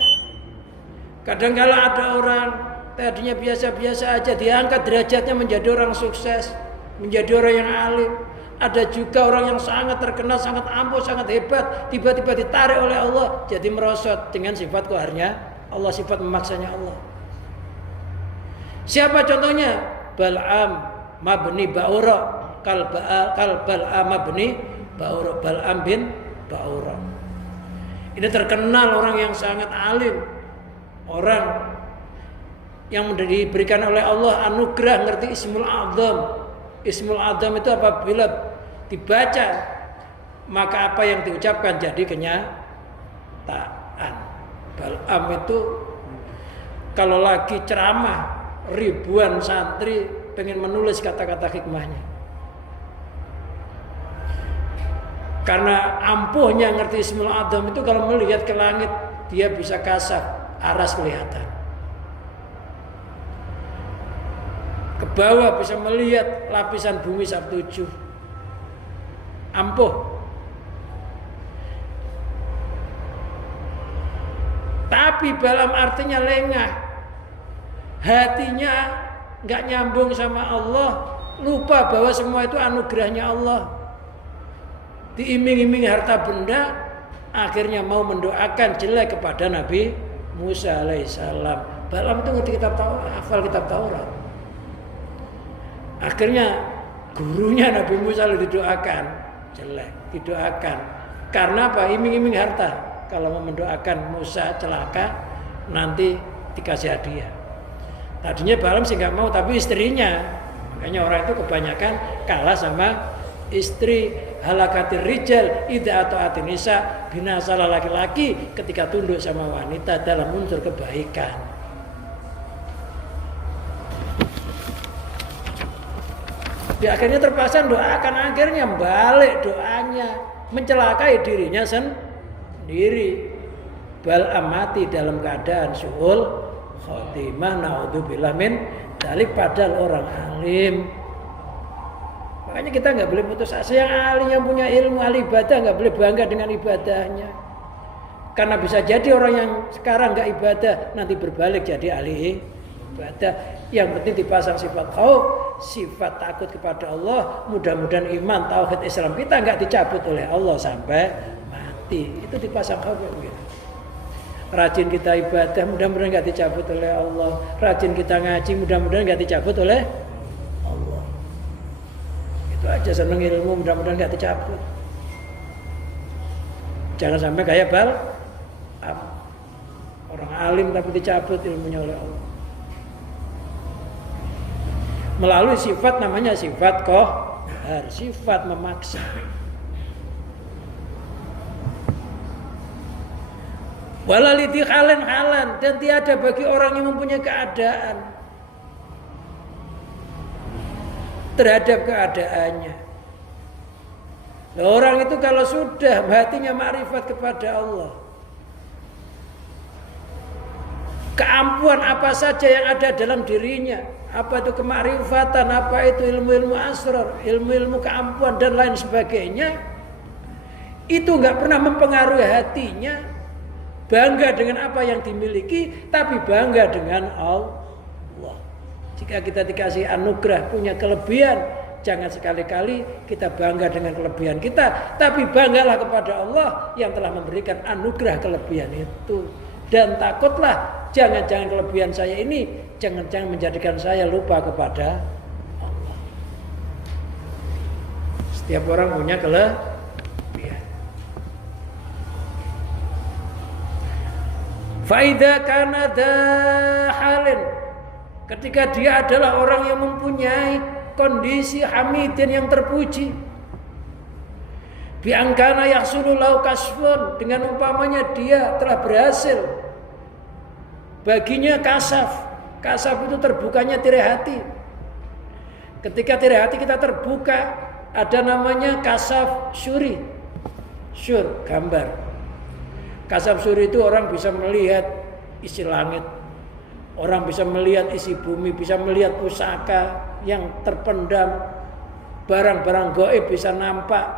Kadang-kala ada orang tadinya biasa-biasa aja, diangkat derajatnya menjadi orang sukses, menjadi orang yang alim. Ada juga orang yang sangat terkenal, sangat ampuh, sangat hebat, tiba-tiba ditarik oleh Allah jadi merosot dengan sifat qaharnya Allah, sifat memaksanya Allah. Siapa contohnya? Bal'am mabni Ba'ura, kal Bal'am mabni Ba'ura, Bal'am bin Ba'ura. Ini terkenal orang yang sangat alim, orang yang diberikan oleh Allah anugerah ngerti Ismul A'zam. Ismul A'zam itu apabila dibaca, maka apa yang diucapkan jadi kenyataan. Bal'am itu kalau lagi ceramah, ribuan santri pengen menulis kata-kata hikmahnya. Karena ampuhnya ngerti Ismul A'zam itu, kalau melihat ke langit dia bisa kasat, aras kelihatan. Ke bawah bisa melihat lapisan bumi sak-7. Ampuh. Tapi Balaam artinya lengah. Hatinya nggak nyambung sama Allah, lupa bahwa semua itu anugerahnya Allah. Diiming-iming harta benda, akhirnya mau mendoakan jelek kepada Nabi Musa alaihissalam. Balaam itu ngerti kitab Taurat, hafal kitab Taurat. Akhirnya gurunya Nabi Musa didoakan jelek, didoakan. Karena apa? Iming-iming harta. Kalau mau mendoakan Musa celaka, nanti dikasih hadiah. Tadinya Balaam sih nggak mau, tapi istrinya. Makanya orang itu kebanyakan kalah sama istri. Halakatir rijal idza ata'atin nisa, binasalah laki-laki ketika tunduk sama wanita dalam unsur kebaikan. Dia akhirnya terpaksa doakan, akhirnya balik doanya, mencelakai dirinya sendiri. Balaam mati dalam keadaan su'ul khotimah, naudzubillah min dzalik, padahal orang alim. Makanya kita nggak boleh putus asa. Yang alim, yang punya ilmu, ahli ibadah, nggak boleh bangga dengan ibadahnya. Karena bisa jadi orang yang sekarang nggak ibadah nanti berbalik jadi ahli ibadah. Yang penting dipasang sifat khauf, sifat takut kepada Allah. Mudah-mudahan iman, tauhid, Islam kita nggak dicabut oleh Allah sampai mati. Itu dipasang khauf gitu. Rajin kita ibadah, mudah-mudahan nggak dicabut oleh Allah. Rajin kita ngaji, mudah-mudahan nggak dicabut oleh Allah. Itu aja, seneng ilmu, mudah-mudahan nggak dicabut. Jangan sampai kayak Balaam, orang alim tapi dicabut ilmunya oleh Allah. Melalui sifat namanya sifat qahar, sifat memaksa. Walalidhi halan, dan tiada bagi orang yang mempunyai keadaan terhadap keadaannya. Orang itu kalau sudah hatinya ma'rifat kepada Allah, keampuan apa saja yang ada dalam dirinya, apa itu kemakrifatan, apa itu ilmu-ilmu asrar, ilmu-ilmu keampuan dan lain sebagainya, itu nggak pernah mempengaruhi hatinya. Bangga dengan apa yang dimiliki, tapi bangga dengan Allah. Jika kita dikasih anugerah, punya kelebihan, jangan sekali-kali kita bangga dengan kelebihan kita, tapi banggalah kepada Allah yang telah memberikan anugerah kelebihan itu. Dan takutlah jangan-jangan kelebihan saya ini jangan-jangan menjadikan saya lupa kepada Allah. Setiap orang punya kelebihan. Faida kana halin, ketika dia adalah orang yang mempunyai kondisi hamidin yang terpuji, biangkana yahsululahu kasfun, dengan umpamanya dia telah berhasil baginya kasaf. Kasaf itu terbukanya tirai hati. Ketika tirai hati kita terbuka, ada namanya kasaf syuri. Syur, gambar. Kasaf suri itu orang bisa melihat isi langit, orang bisa melihat isi bumi, bisa melihat pusaka yang terpendam, barang-barang gaib bisa nampak.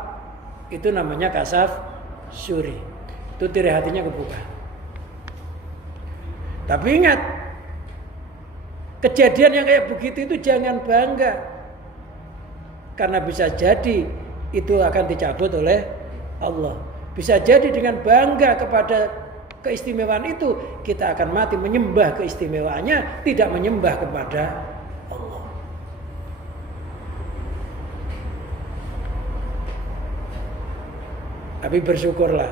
Itu namanya kasaf suri. Itu tirai hatinya kebuka. Tapi ingat, kejadian yang kayak begitu itu jangan bangga, karena bisa jadi itu akan dicabut oleh Allah. Bisa jadi dengan bangga kepada keistimewaan itu, kita akan mati menyembah keistimewaannya, tidak menyembah kepada Allah. Tapi bersyukurlah,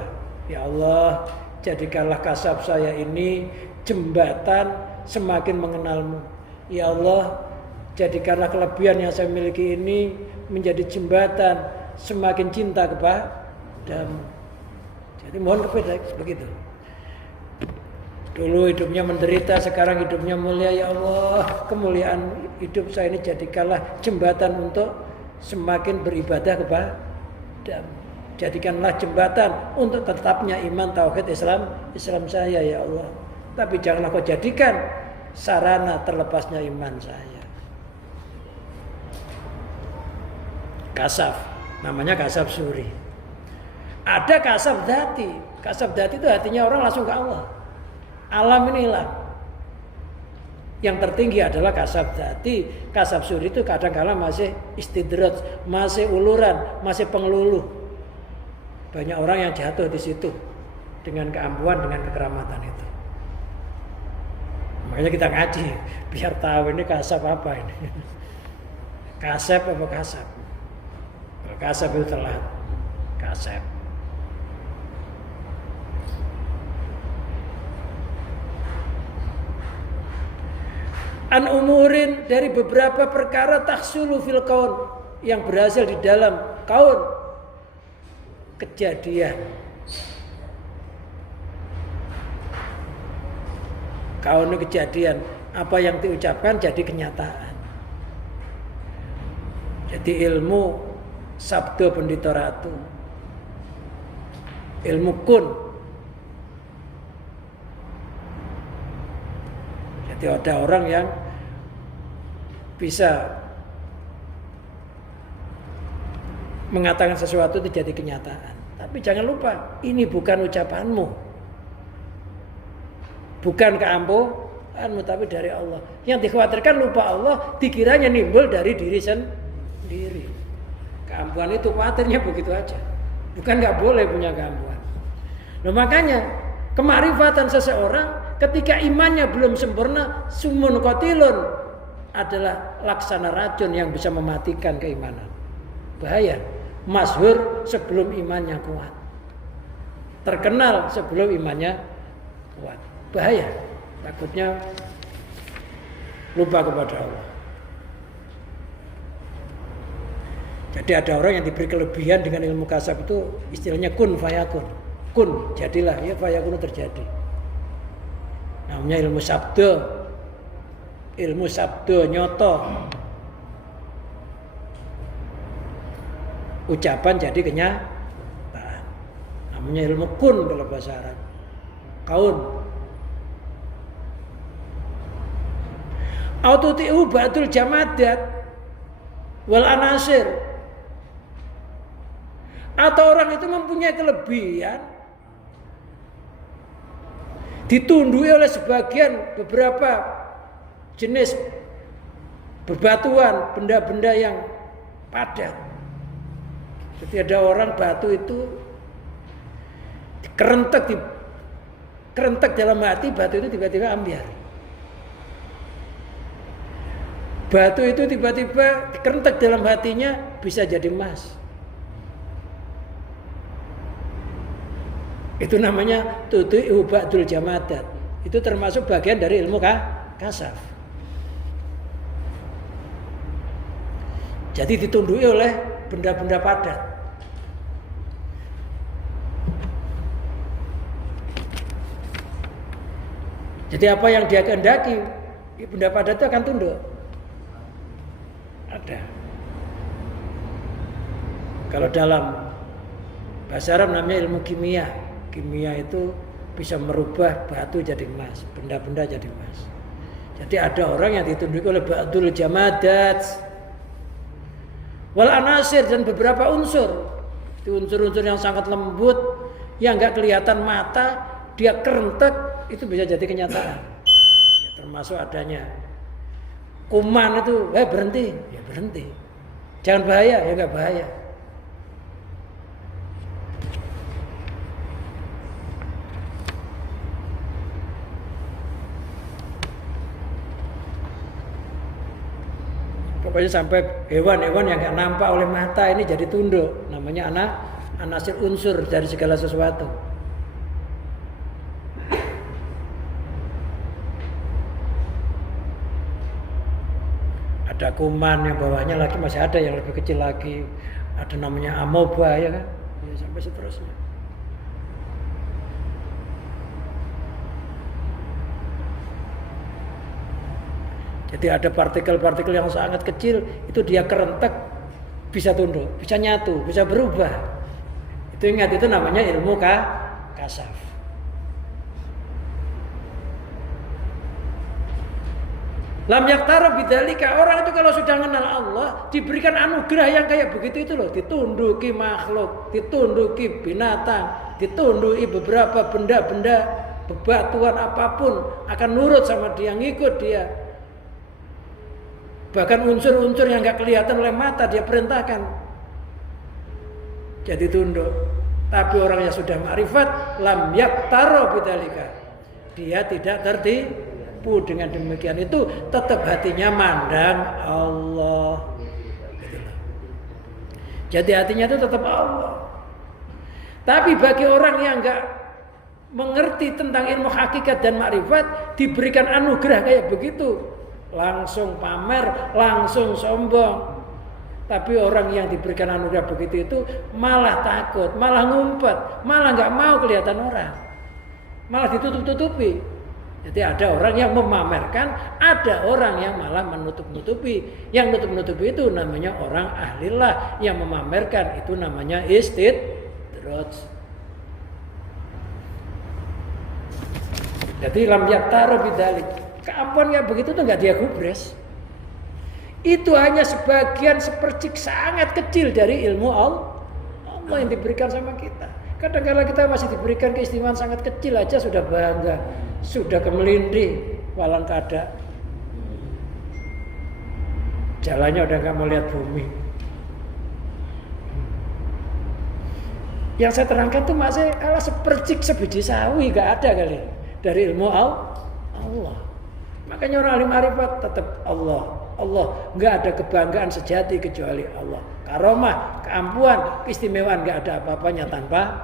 ya Allah, jadikanlah kasab saya ini jembatan semakin mengenalmu. Ya Allah, jadikanlah kelebihan yang saya miliki ini menjadi jembatan semakin cinta kepadamu. Jadi mohon kepada begitu. Dulu hidupnya menderita, sekarang hidupnya mulia. Ya Allah, kemuliaan hidup saya ini jadikanlah jembatan untuk semakin beribadah kepadamu. Jadikanlah jembatan untuk tetapnya iman, tauhid, Islam saya ya Allah. Tapi janganlah kau jadikan sarana terlepasnya iman saya. Kasaf, namanya kasaf suri. Ada kasab dati. Kasab dati itu hatinya orang langsung ke Allah. Alam ini hilang. Yang tertinggi adalah kasab dzati. Kasab suri itu kadang-kala masih istidraj, masih uluran, masih pengeluluh. Banyak orang yang jatuh di situ dengan keampuhan, dengan kekeramatan itu. Makanya kita ngaji biar tahu ini kasab apa ini. Kasab apa kasab? Kalau kasab itu telat. Kasab. An umurin dari beberapa perkara tahsulu fil kaun yang berhasil di dalam kaun kejadian. Kaun itu kejadian, apa yang diucapkan jadi kenyataan. Jadi ilmu sabda pendito ratu, ilmu kun. Jadi ada orang yang bisa mengatakan sesuatu itu jadi kenyataan. Tapi jangan lupa, ini bukan ucapanmu. Bukan keampuhanmu, tapi dari Allah. Yang dikhawatirkan lupa Allah, dikiranya nimbul dari diri sendiri. Keampuhan itu khawatirnya begitu aja. Bukan nggak boleh punya keampuhan. Nah, makanya kemarifatan seseorang ketika imannya belum sempurna, sumun qatilun adalah laksana racun yang bisa mematikan keimanan. Bahaya. Masyhur sebelum imannya kuat. Terkenal sebelum imannya kuat. Bahaya. Takutnya lupa kepada Allah. Jadi ada orang yang diberi kelebihan dengan ilmu kasab itu istilahnya kun fayakun. Kun, jadilah, ya fayakun terjadi. Namanya ilmu sabda nyoto. Ucapan jadi kenyataan. Namanya ilmu kun kalau bahasa Arab. Kaun. Autotiu ba'dul jamadat wal anasir. Atau orang itu mempunyai kelebihan ditundui oleh sebagian beberapa jenis bebatuan, benda-benda yang padat. Jadi ada orang batu itu kerentek dalam hati, batu itu tiba-tiba ambiar. Batu itu tiba-tiba kerentek dalam hatinya bisa jadi emas. Itu namanya tudu'u ba'dul jamadat. Itu termasuk bagian dari ilmu kasaf. Jadi ditundui oleh benda-benda padat. Jadi apa yang dia kehendaki, benda padat itu akan tunduk. Ada. Kalau dalam bahasa Arab namanya ilmu kimia. Kimia itu bisa merubah batu jadi emas, benda-benda jadi emas. Jadi ada orang yang ditunduk oleh ba'dul jamadat wal anasir dan beberapa unsur. Itu unsur-unsur yang sangat lembut, yang enggak kelihatan mata, dia kerentek, itu bisa jadi kenyataan. Ya, termasuk adanya kuman itu, berhenti, ya berhenti. Jangan bahaya, ya enggak bahaya. Pokoknya sampai hewan-hewan yang nggak nampak oleh mata ini jadi tunduk. Namanya anasir unsur dari segala sesuatu. Ada kuman yang bawahnya lagi masih ada yang lebih kecil lagi. Ada namanya amoeba ya kan. Ya, sampai seterusnya. Jadi ada partikel-partikel yang sangat kecil, itu dia kerentek, bisa tunduk, bisa nyatu, bisa berubah. Itu ingat, itu namanya ilmu kasaf. Lam yaktara bidzalika, orang itu kalau sudah mengenal Allah, diberikan anugerah yang kayak begitu itu loh, ditunduki makhluk, ditunduki binatang, ditunduki beberapa benda-benda bebatuan apapun akan nurut sama dia, ngikut dia. Bahkan unsur-unsur yang gak kelihatan oleh mata dia perintahkan jadi tunduk. Tapi orang yang sudah ma'rifat, lam yaktaro bidzalika, dia tidak tertipu dengan demikian. Itu tetap hatinya mandang Allah. Jadi hatinya itu tetap Allah. Tapi bagi orang yang enggak mengerti tentang ilmu hakikat dan makrifat, diberikan anugerah kayak begitu, langsung pamer, langsung sombong. Tapi orang yang diberikan anugerah begitu itu malah takut, malah ngumpet, malah enggak mau kelihatan orang, malah ditutup-tutupi. Jadi ada orang yang memamerkan, ada orang yang malah menutup-nutupi. Yang nutup-nutupi itu namanya orang ahlillah, yang memamerkan itu namanya istidraj. Jadi lam yaktaro bidzalik. Keampuan kayak begitu tuh enggak dia gubres. Itu hanya sebagian sepercik sangat kecil dari ilmu Allah yang diberikan sama kita. Kadang-kadang kita masih diberikan keistimewaan sangat kecil aja sudah bangga, sudah kemelindih, walang kada. Jalannya udah gak mau lihat bumi. Yang saya terangkan tuh masih ala sepercik sebiji sawi, gak ada kali dari ilmu Allah. Makanya orang alim arifat tetap Allah. Allah, nggak ada kebanggaan sejati kecuali Allah. Karomah, keampuan, keistimewaan nggak ada apa-apanya tanpa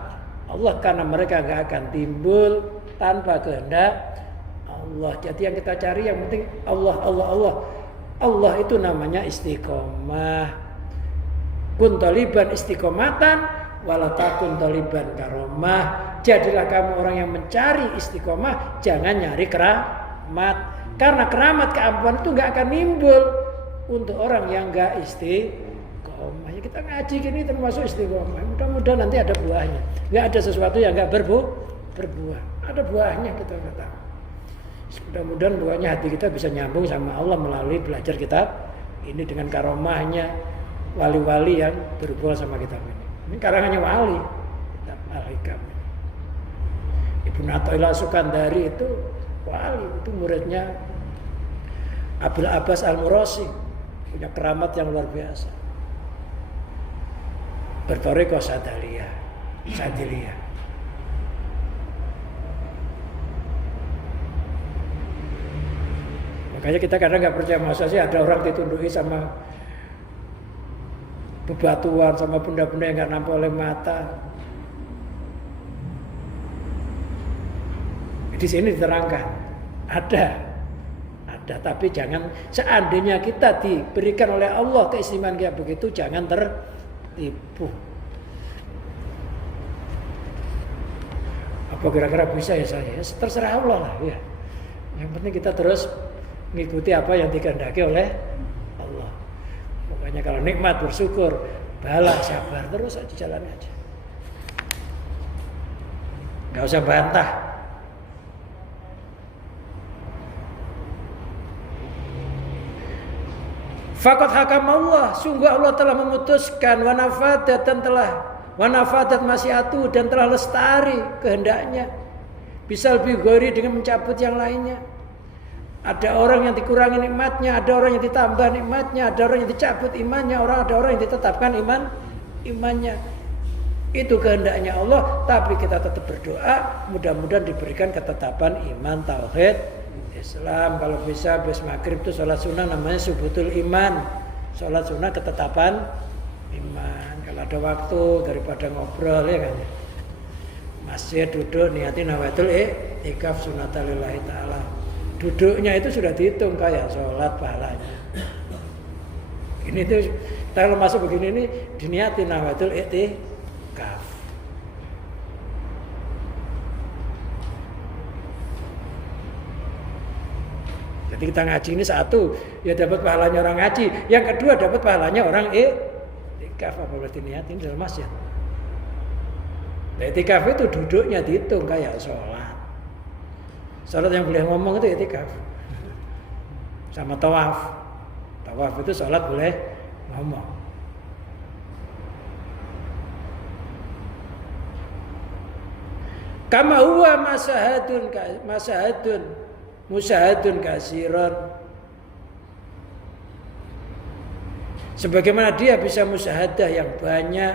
Allah, karena mereka nggak akan timbul tanpa kehendak Allah. Jadi yang kita cari yang penting Allah, Allah, Allah. Allah itu namanya istiqomah. Kun taliban istiqomatan, walau takun taliban karomah. Jadilah kamu orang yang mencari istiqomah, jangan nyari keramat. Karena keramat keampuan itu nggak akan nimbul untuk orang yang nggak istiqomah. Ya kita ngaji gini termasuk istiqomah. Mudah-mudahan nanti ada buahnya. Nggak ada sesuatu yang nggak berbuah. Ada buahnya kita kata. Mudah-mudahan buahnya hati kita bisa nyambung sama Allah melalui belajar kitab ini dengan karomahnya wali-wali yang berhubungan sama kitab ini. Ini karangannya wali. Kitab Al-Hikam. Ibnu Athaillah Sukandari itu wali, itu muridnya Abul Abbas Al-Murasi, punya keramat yang luar biasa. Bertoriko Sadiliyah. Makanya kita kadang nggak percaya, masa sih ada orang ditunduki sama bebatuan, sama benda-benda yang nggak nampak oleh mata. Di sini diterangkan ada, tapi jangan seandainya kita diberikan oleh Allah keistimewaan kayak begitu, jangan tertipu. Apa kira-kira bisa ya saya? Terserah Allah lah ya. Yang penting kita terus mengikuti apa yang dikehendaki oleh Allah. Pokoknya kalau nikmat bersyukur, bala sabar, terus aja jalan aja. Gak usah bantah. Faqad hakam Allah, sungguh Allah telah memutuskan wanafadat masyiatu dan telah lestari kehendaknya. Bisa lebih gori dengan mencabut yang lainnya. Ada orang yang dikurangi nikmatnya, ada orang yang ditambah nikmatnya, ada orang yang dicabut imannya, ada orang yang ditetapkan imannya. Itu kehendaknya Allah, tapi kita tetap berdoa mudah-mudahan diberikan ketetapan iman tauhid Islam. Kalau bisa habis maghrib itu sholat sunnah namanya subutul iman, sholat sunnah ketetapan iman. Kalau ada waktu daripada ngobrol ya kan, masjid duduk niatin nawaitul ikaf sunatalillahi ta'ala. Duduknya itu sudah dihitung kayak sholat pahalanya. Ini tuh kalau masuk begini ini diniatin nawaitul ikaf. Jadi kita ngaji ini satu, ya dapat pahalanya orang ngaji. Yang kedua dapat pahalanya orang iktikaf apabila diniatin dalam masjid. Nah, iktikaf itu duduknya dihitung kayak sholat. Sholat yang boleh ngomong itu iktikaf. Sama tawaf. Tawaf itu sholat boleh ngomong. Kama huwa musahadun kasiron. Sebagaimana dia bisa musyahadah yang banyak,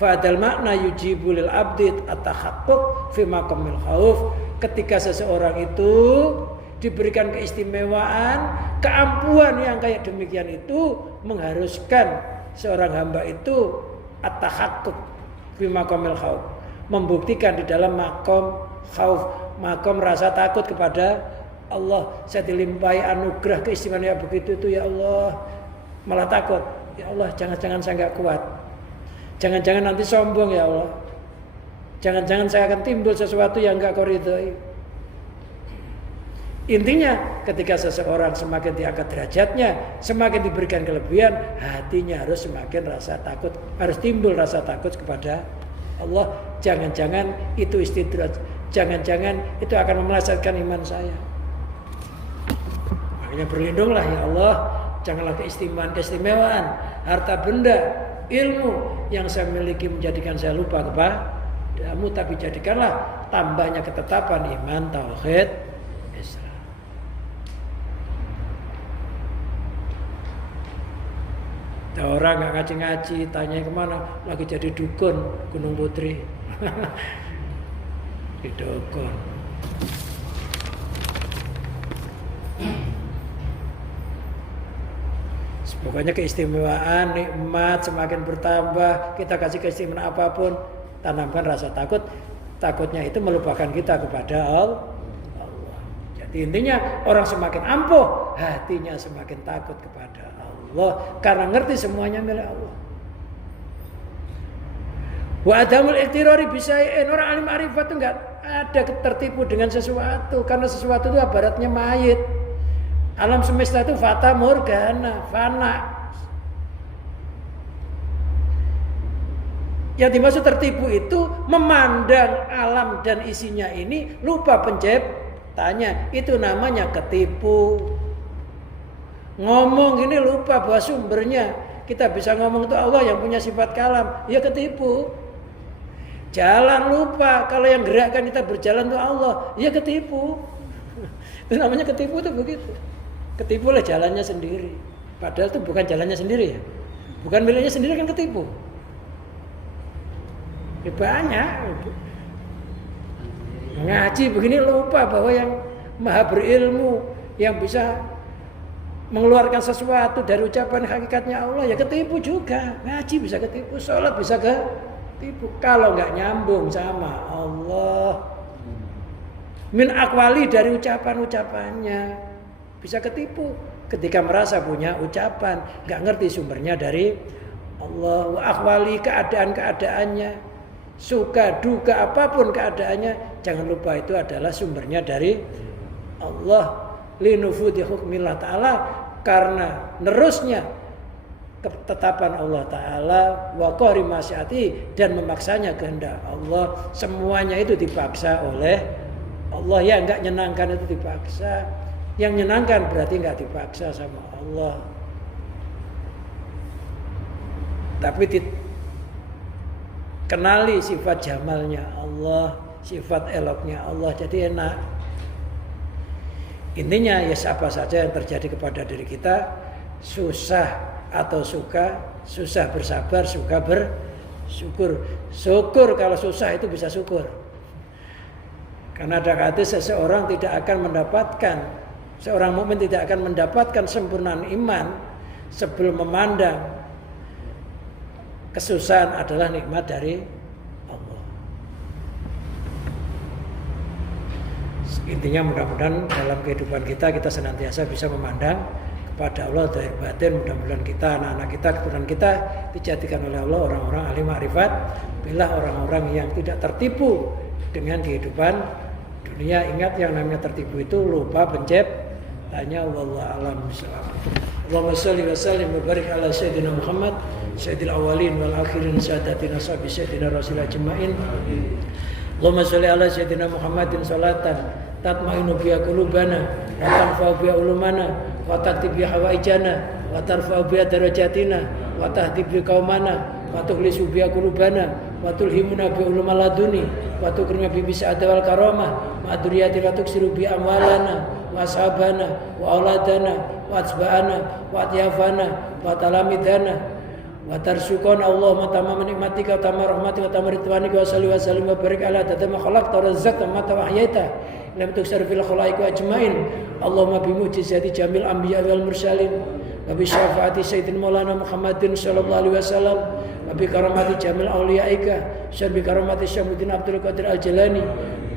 fa'adal makna yujibu lil abdi at-tahaqquq fi maqamil khauf. Ketika seseorang itu diberikan keistimewaan, keampuhan yang kayak demikian itu mengharuskan seorang hamba itu at-tahaqquq fi maqamil khauf, membuktikan di dalam makom khauf, makom rasa takut kepada Allah. Saya dilimpahi anugerah keistimewaan yang begitu itu, ya Allah, malah takut. Ya Allah, jangan-jangan saya nggak kuat. Jangan-jangan nanti sombong, ya Allah. Jangan-jangan saya akan timbul sesuatu yang nggak Kau ridhoi. Intinya, ketika seseorang semakin diangkat derajatnya, semakin diberikan kelebihan, hatinya harus semakin rasa takut, harus timbul rasa takut kepada Allah. Jangan-jangan itu istidraj. Jangan-jangan itu akan memelesetkan iman saya. Makanya berlindunglah, ya Allah. Janganlah keistimewaan, harta benda, ilmu yang saya miliki menjadikan saya lupa kepadamu, tapi jadikanlah tambahnya ketetapan iman, tauhid, Islam. Ada orang nggak ngaji-ngaji, tanya kemana, lagi jadi dukun Gunung Putri. Di dukun. Pokoknya keistimewaan, nikmat semakin bertambah, kita kasih keistimewaan apapun, tanamkan rasa takut. Takutnya itu melupakan kita kepada Allah. Jadi intinya orang semakin ampuh, hatinya semakin takut kepada Allah, karena ngerti semuanya milik Allah. Wa adamul iktirari bisai'in, orang alim arifat itu enggak ada tertipu dengan sesuatu, karena sesuatu itu ibaratnya mayit. Alam semesta itu fata morgana, fana. Yang dimaksud tertipu itu memandang alam dan isinya ini lupa penciptanya. Itu namanya ketipu. Ngomong ini lupa bahwa sumbernya. Kita bisa ngomong itu Allah yang punya sifat kalam, ya ketipu. Jalan lupa kalau yang gerakkan kita berjalan itu Allah, ya ketipu. Itu namanya ketipu, itu begitu. Ketipu lah jalannya sendiri. Padahal itu bukan jalannya sendiri ya. Bukan miliknya sendiri, kan ketipu. Ya banyak. Ngaji begini lupa bahwa yang maha berilmu, yang bisa mengeluarkan sesuatu dari ucapan hakikatnya Allah, ya ketipu juga. Ngaji bisa ketipu, sholat bisa ketipu. Kalau nggak nyambung sama Allah. Min akwali, dari ucapan-ucapannya. Bisa ketipu ketika merasa punya ucapan, nggak ngerti sumbernya dari Allah. Wa akhwali, keadaan-keadaannya, suka duka apapun keadaannya, jangan lupa itu adalah sumbernya dari Allah. Linufudi hukmillah ta'ala, karena nerusnya ketetapan Allah Ta'ala, wa qahri masyiati, dan memaksanya kehendak Allah. Semuanya itu dipaksa oleh Allah. Ya nggak nyenangkan itu dipaksa. Yang menyenangkan berarti nggak dipaksa sama Allah. Tapi dikenali sifat jamalnya Allah, sifat eloknya Allah, jadi enak. Intinya ya apa saja yang terjadi kepada diri kita, susah atau suka, susah bersabar, suka bersyukur. Syukur kalau susah itu bisa syukur. Karena ada hadis seseorang tidak akan mendapatkan, seorang mukmin tidak akan mendapatkan sempurnaan iman sebelum memandang kesusahan adalah nikmat dari Allah. Intinya mudah-mudahan dalam kehidupan kita senantiasa bisa memandang kepada Allah zahir batin. Mudah-mudahan kita, anak-anak kita, keturunan kita dijadikan oleh Allah orang-orang alim ma'rifat, billah, orang-orang yang tidak tertipu dengan kehidupan dunia. Ingat, yang namanya tertipu itu lupa penciptanya. Wallahu a'lam bishawab. Allahumma shalli wa sallim wa barik ala sayyidina Muhammad sayyidil awwalin wal akhirin sadatina sahbi sayyidina rasul ajmain. Allahumma shalli ala sayyidina Muhammadin salatan tatma'innu biha qulubana wa tanfa'u biha ulumana wa taktib biha hawaijana wa tarfa'u biha darajatina wa tahdib biha qaumana wa tukhlisu biha qulubana wa tulhimuna bi ulumil laduni wa tukrima bi sa'ada wal karamah ma duriyati wa tuksiru bi amwalana wa ashabana wa auladana wa atsba'ana wa atyafana wa talamidana wa tarsukona Allahumma tamam nikmatika wa tamam rahmatika wa tamam ridwanika wa salli wa sallim wa barik ala tadama khalaqta wa razzaqta wa mata wa ahyaita lam tuksar fil khalaiq ajmain Allahumma bi mu'jizati jamil anbiya wal mursalin wa bi syafaati sayyidina maulana Muhammadin sallallahu alaihi wasallam wa bi karamati jamil auliyaika wa bi karamati Syamsuddin Abdul Qadir Al-Jalani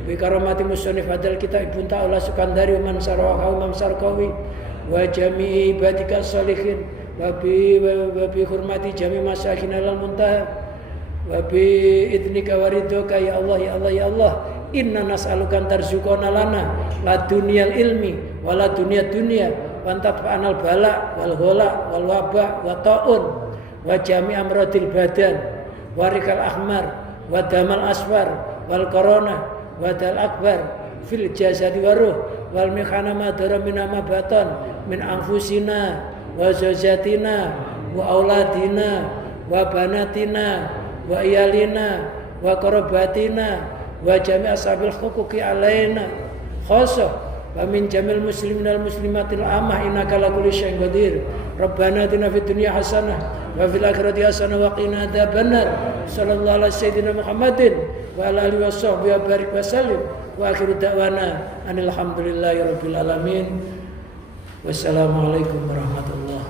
bi karamati musannif hadal kitab Ibnu Ta'ala Sukandari wa man sarwahu Imam Sarqawi wa jami'i ibadika sholihin wa bi hurmati jami' masyaikhin al-muntaha wa bi idnika waridhoka ya Allah ya Allah ya Allah inna nas'aluka tarzuqana lana la dunyal ilmi wa la dunya wa tadfa'anal bala wal ghala wal waba wa ta'un wa jami' amradil badan wa rikal ahmar wa damal asfar wal corona wa dal akbar fil jasadi wa ruh wal mikhana madara min ma batan min anfusina wa zawjatina wa auladina wa banatina wa iyalina wa qarabatina wa jami' ashabil huquqi alaina khassa wa min jamil muslimin wal muslimatil amah innaka la kulli syai'in qadir rabbana atina fid dunya hasanah wa fil akhirati hasanah wa qina adzabannar sallallahu alaihi sayyidina Muhammadin wa ala alihi washabbihi wa barik wa sallim wa akhiru da'wana alhamdulillahi rabbil alamin wassalamu alaikum warahmatullahi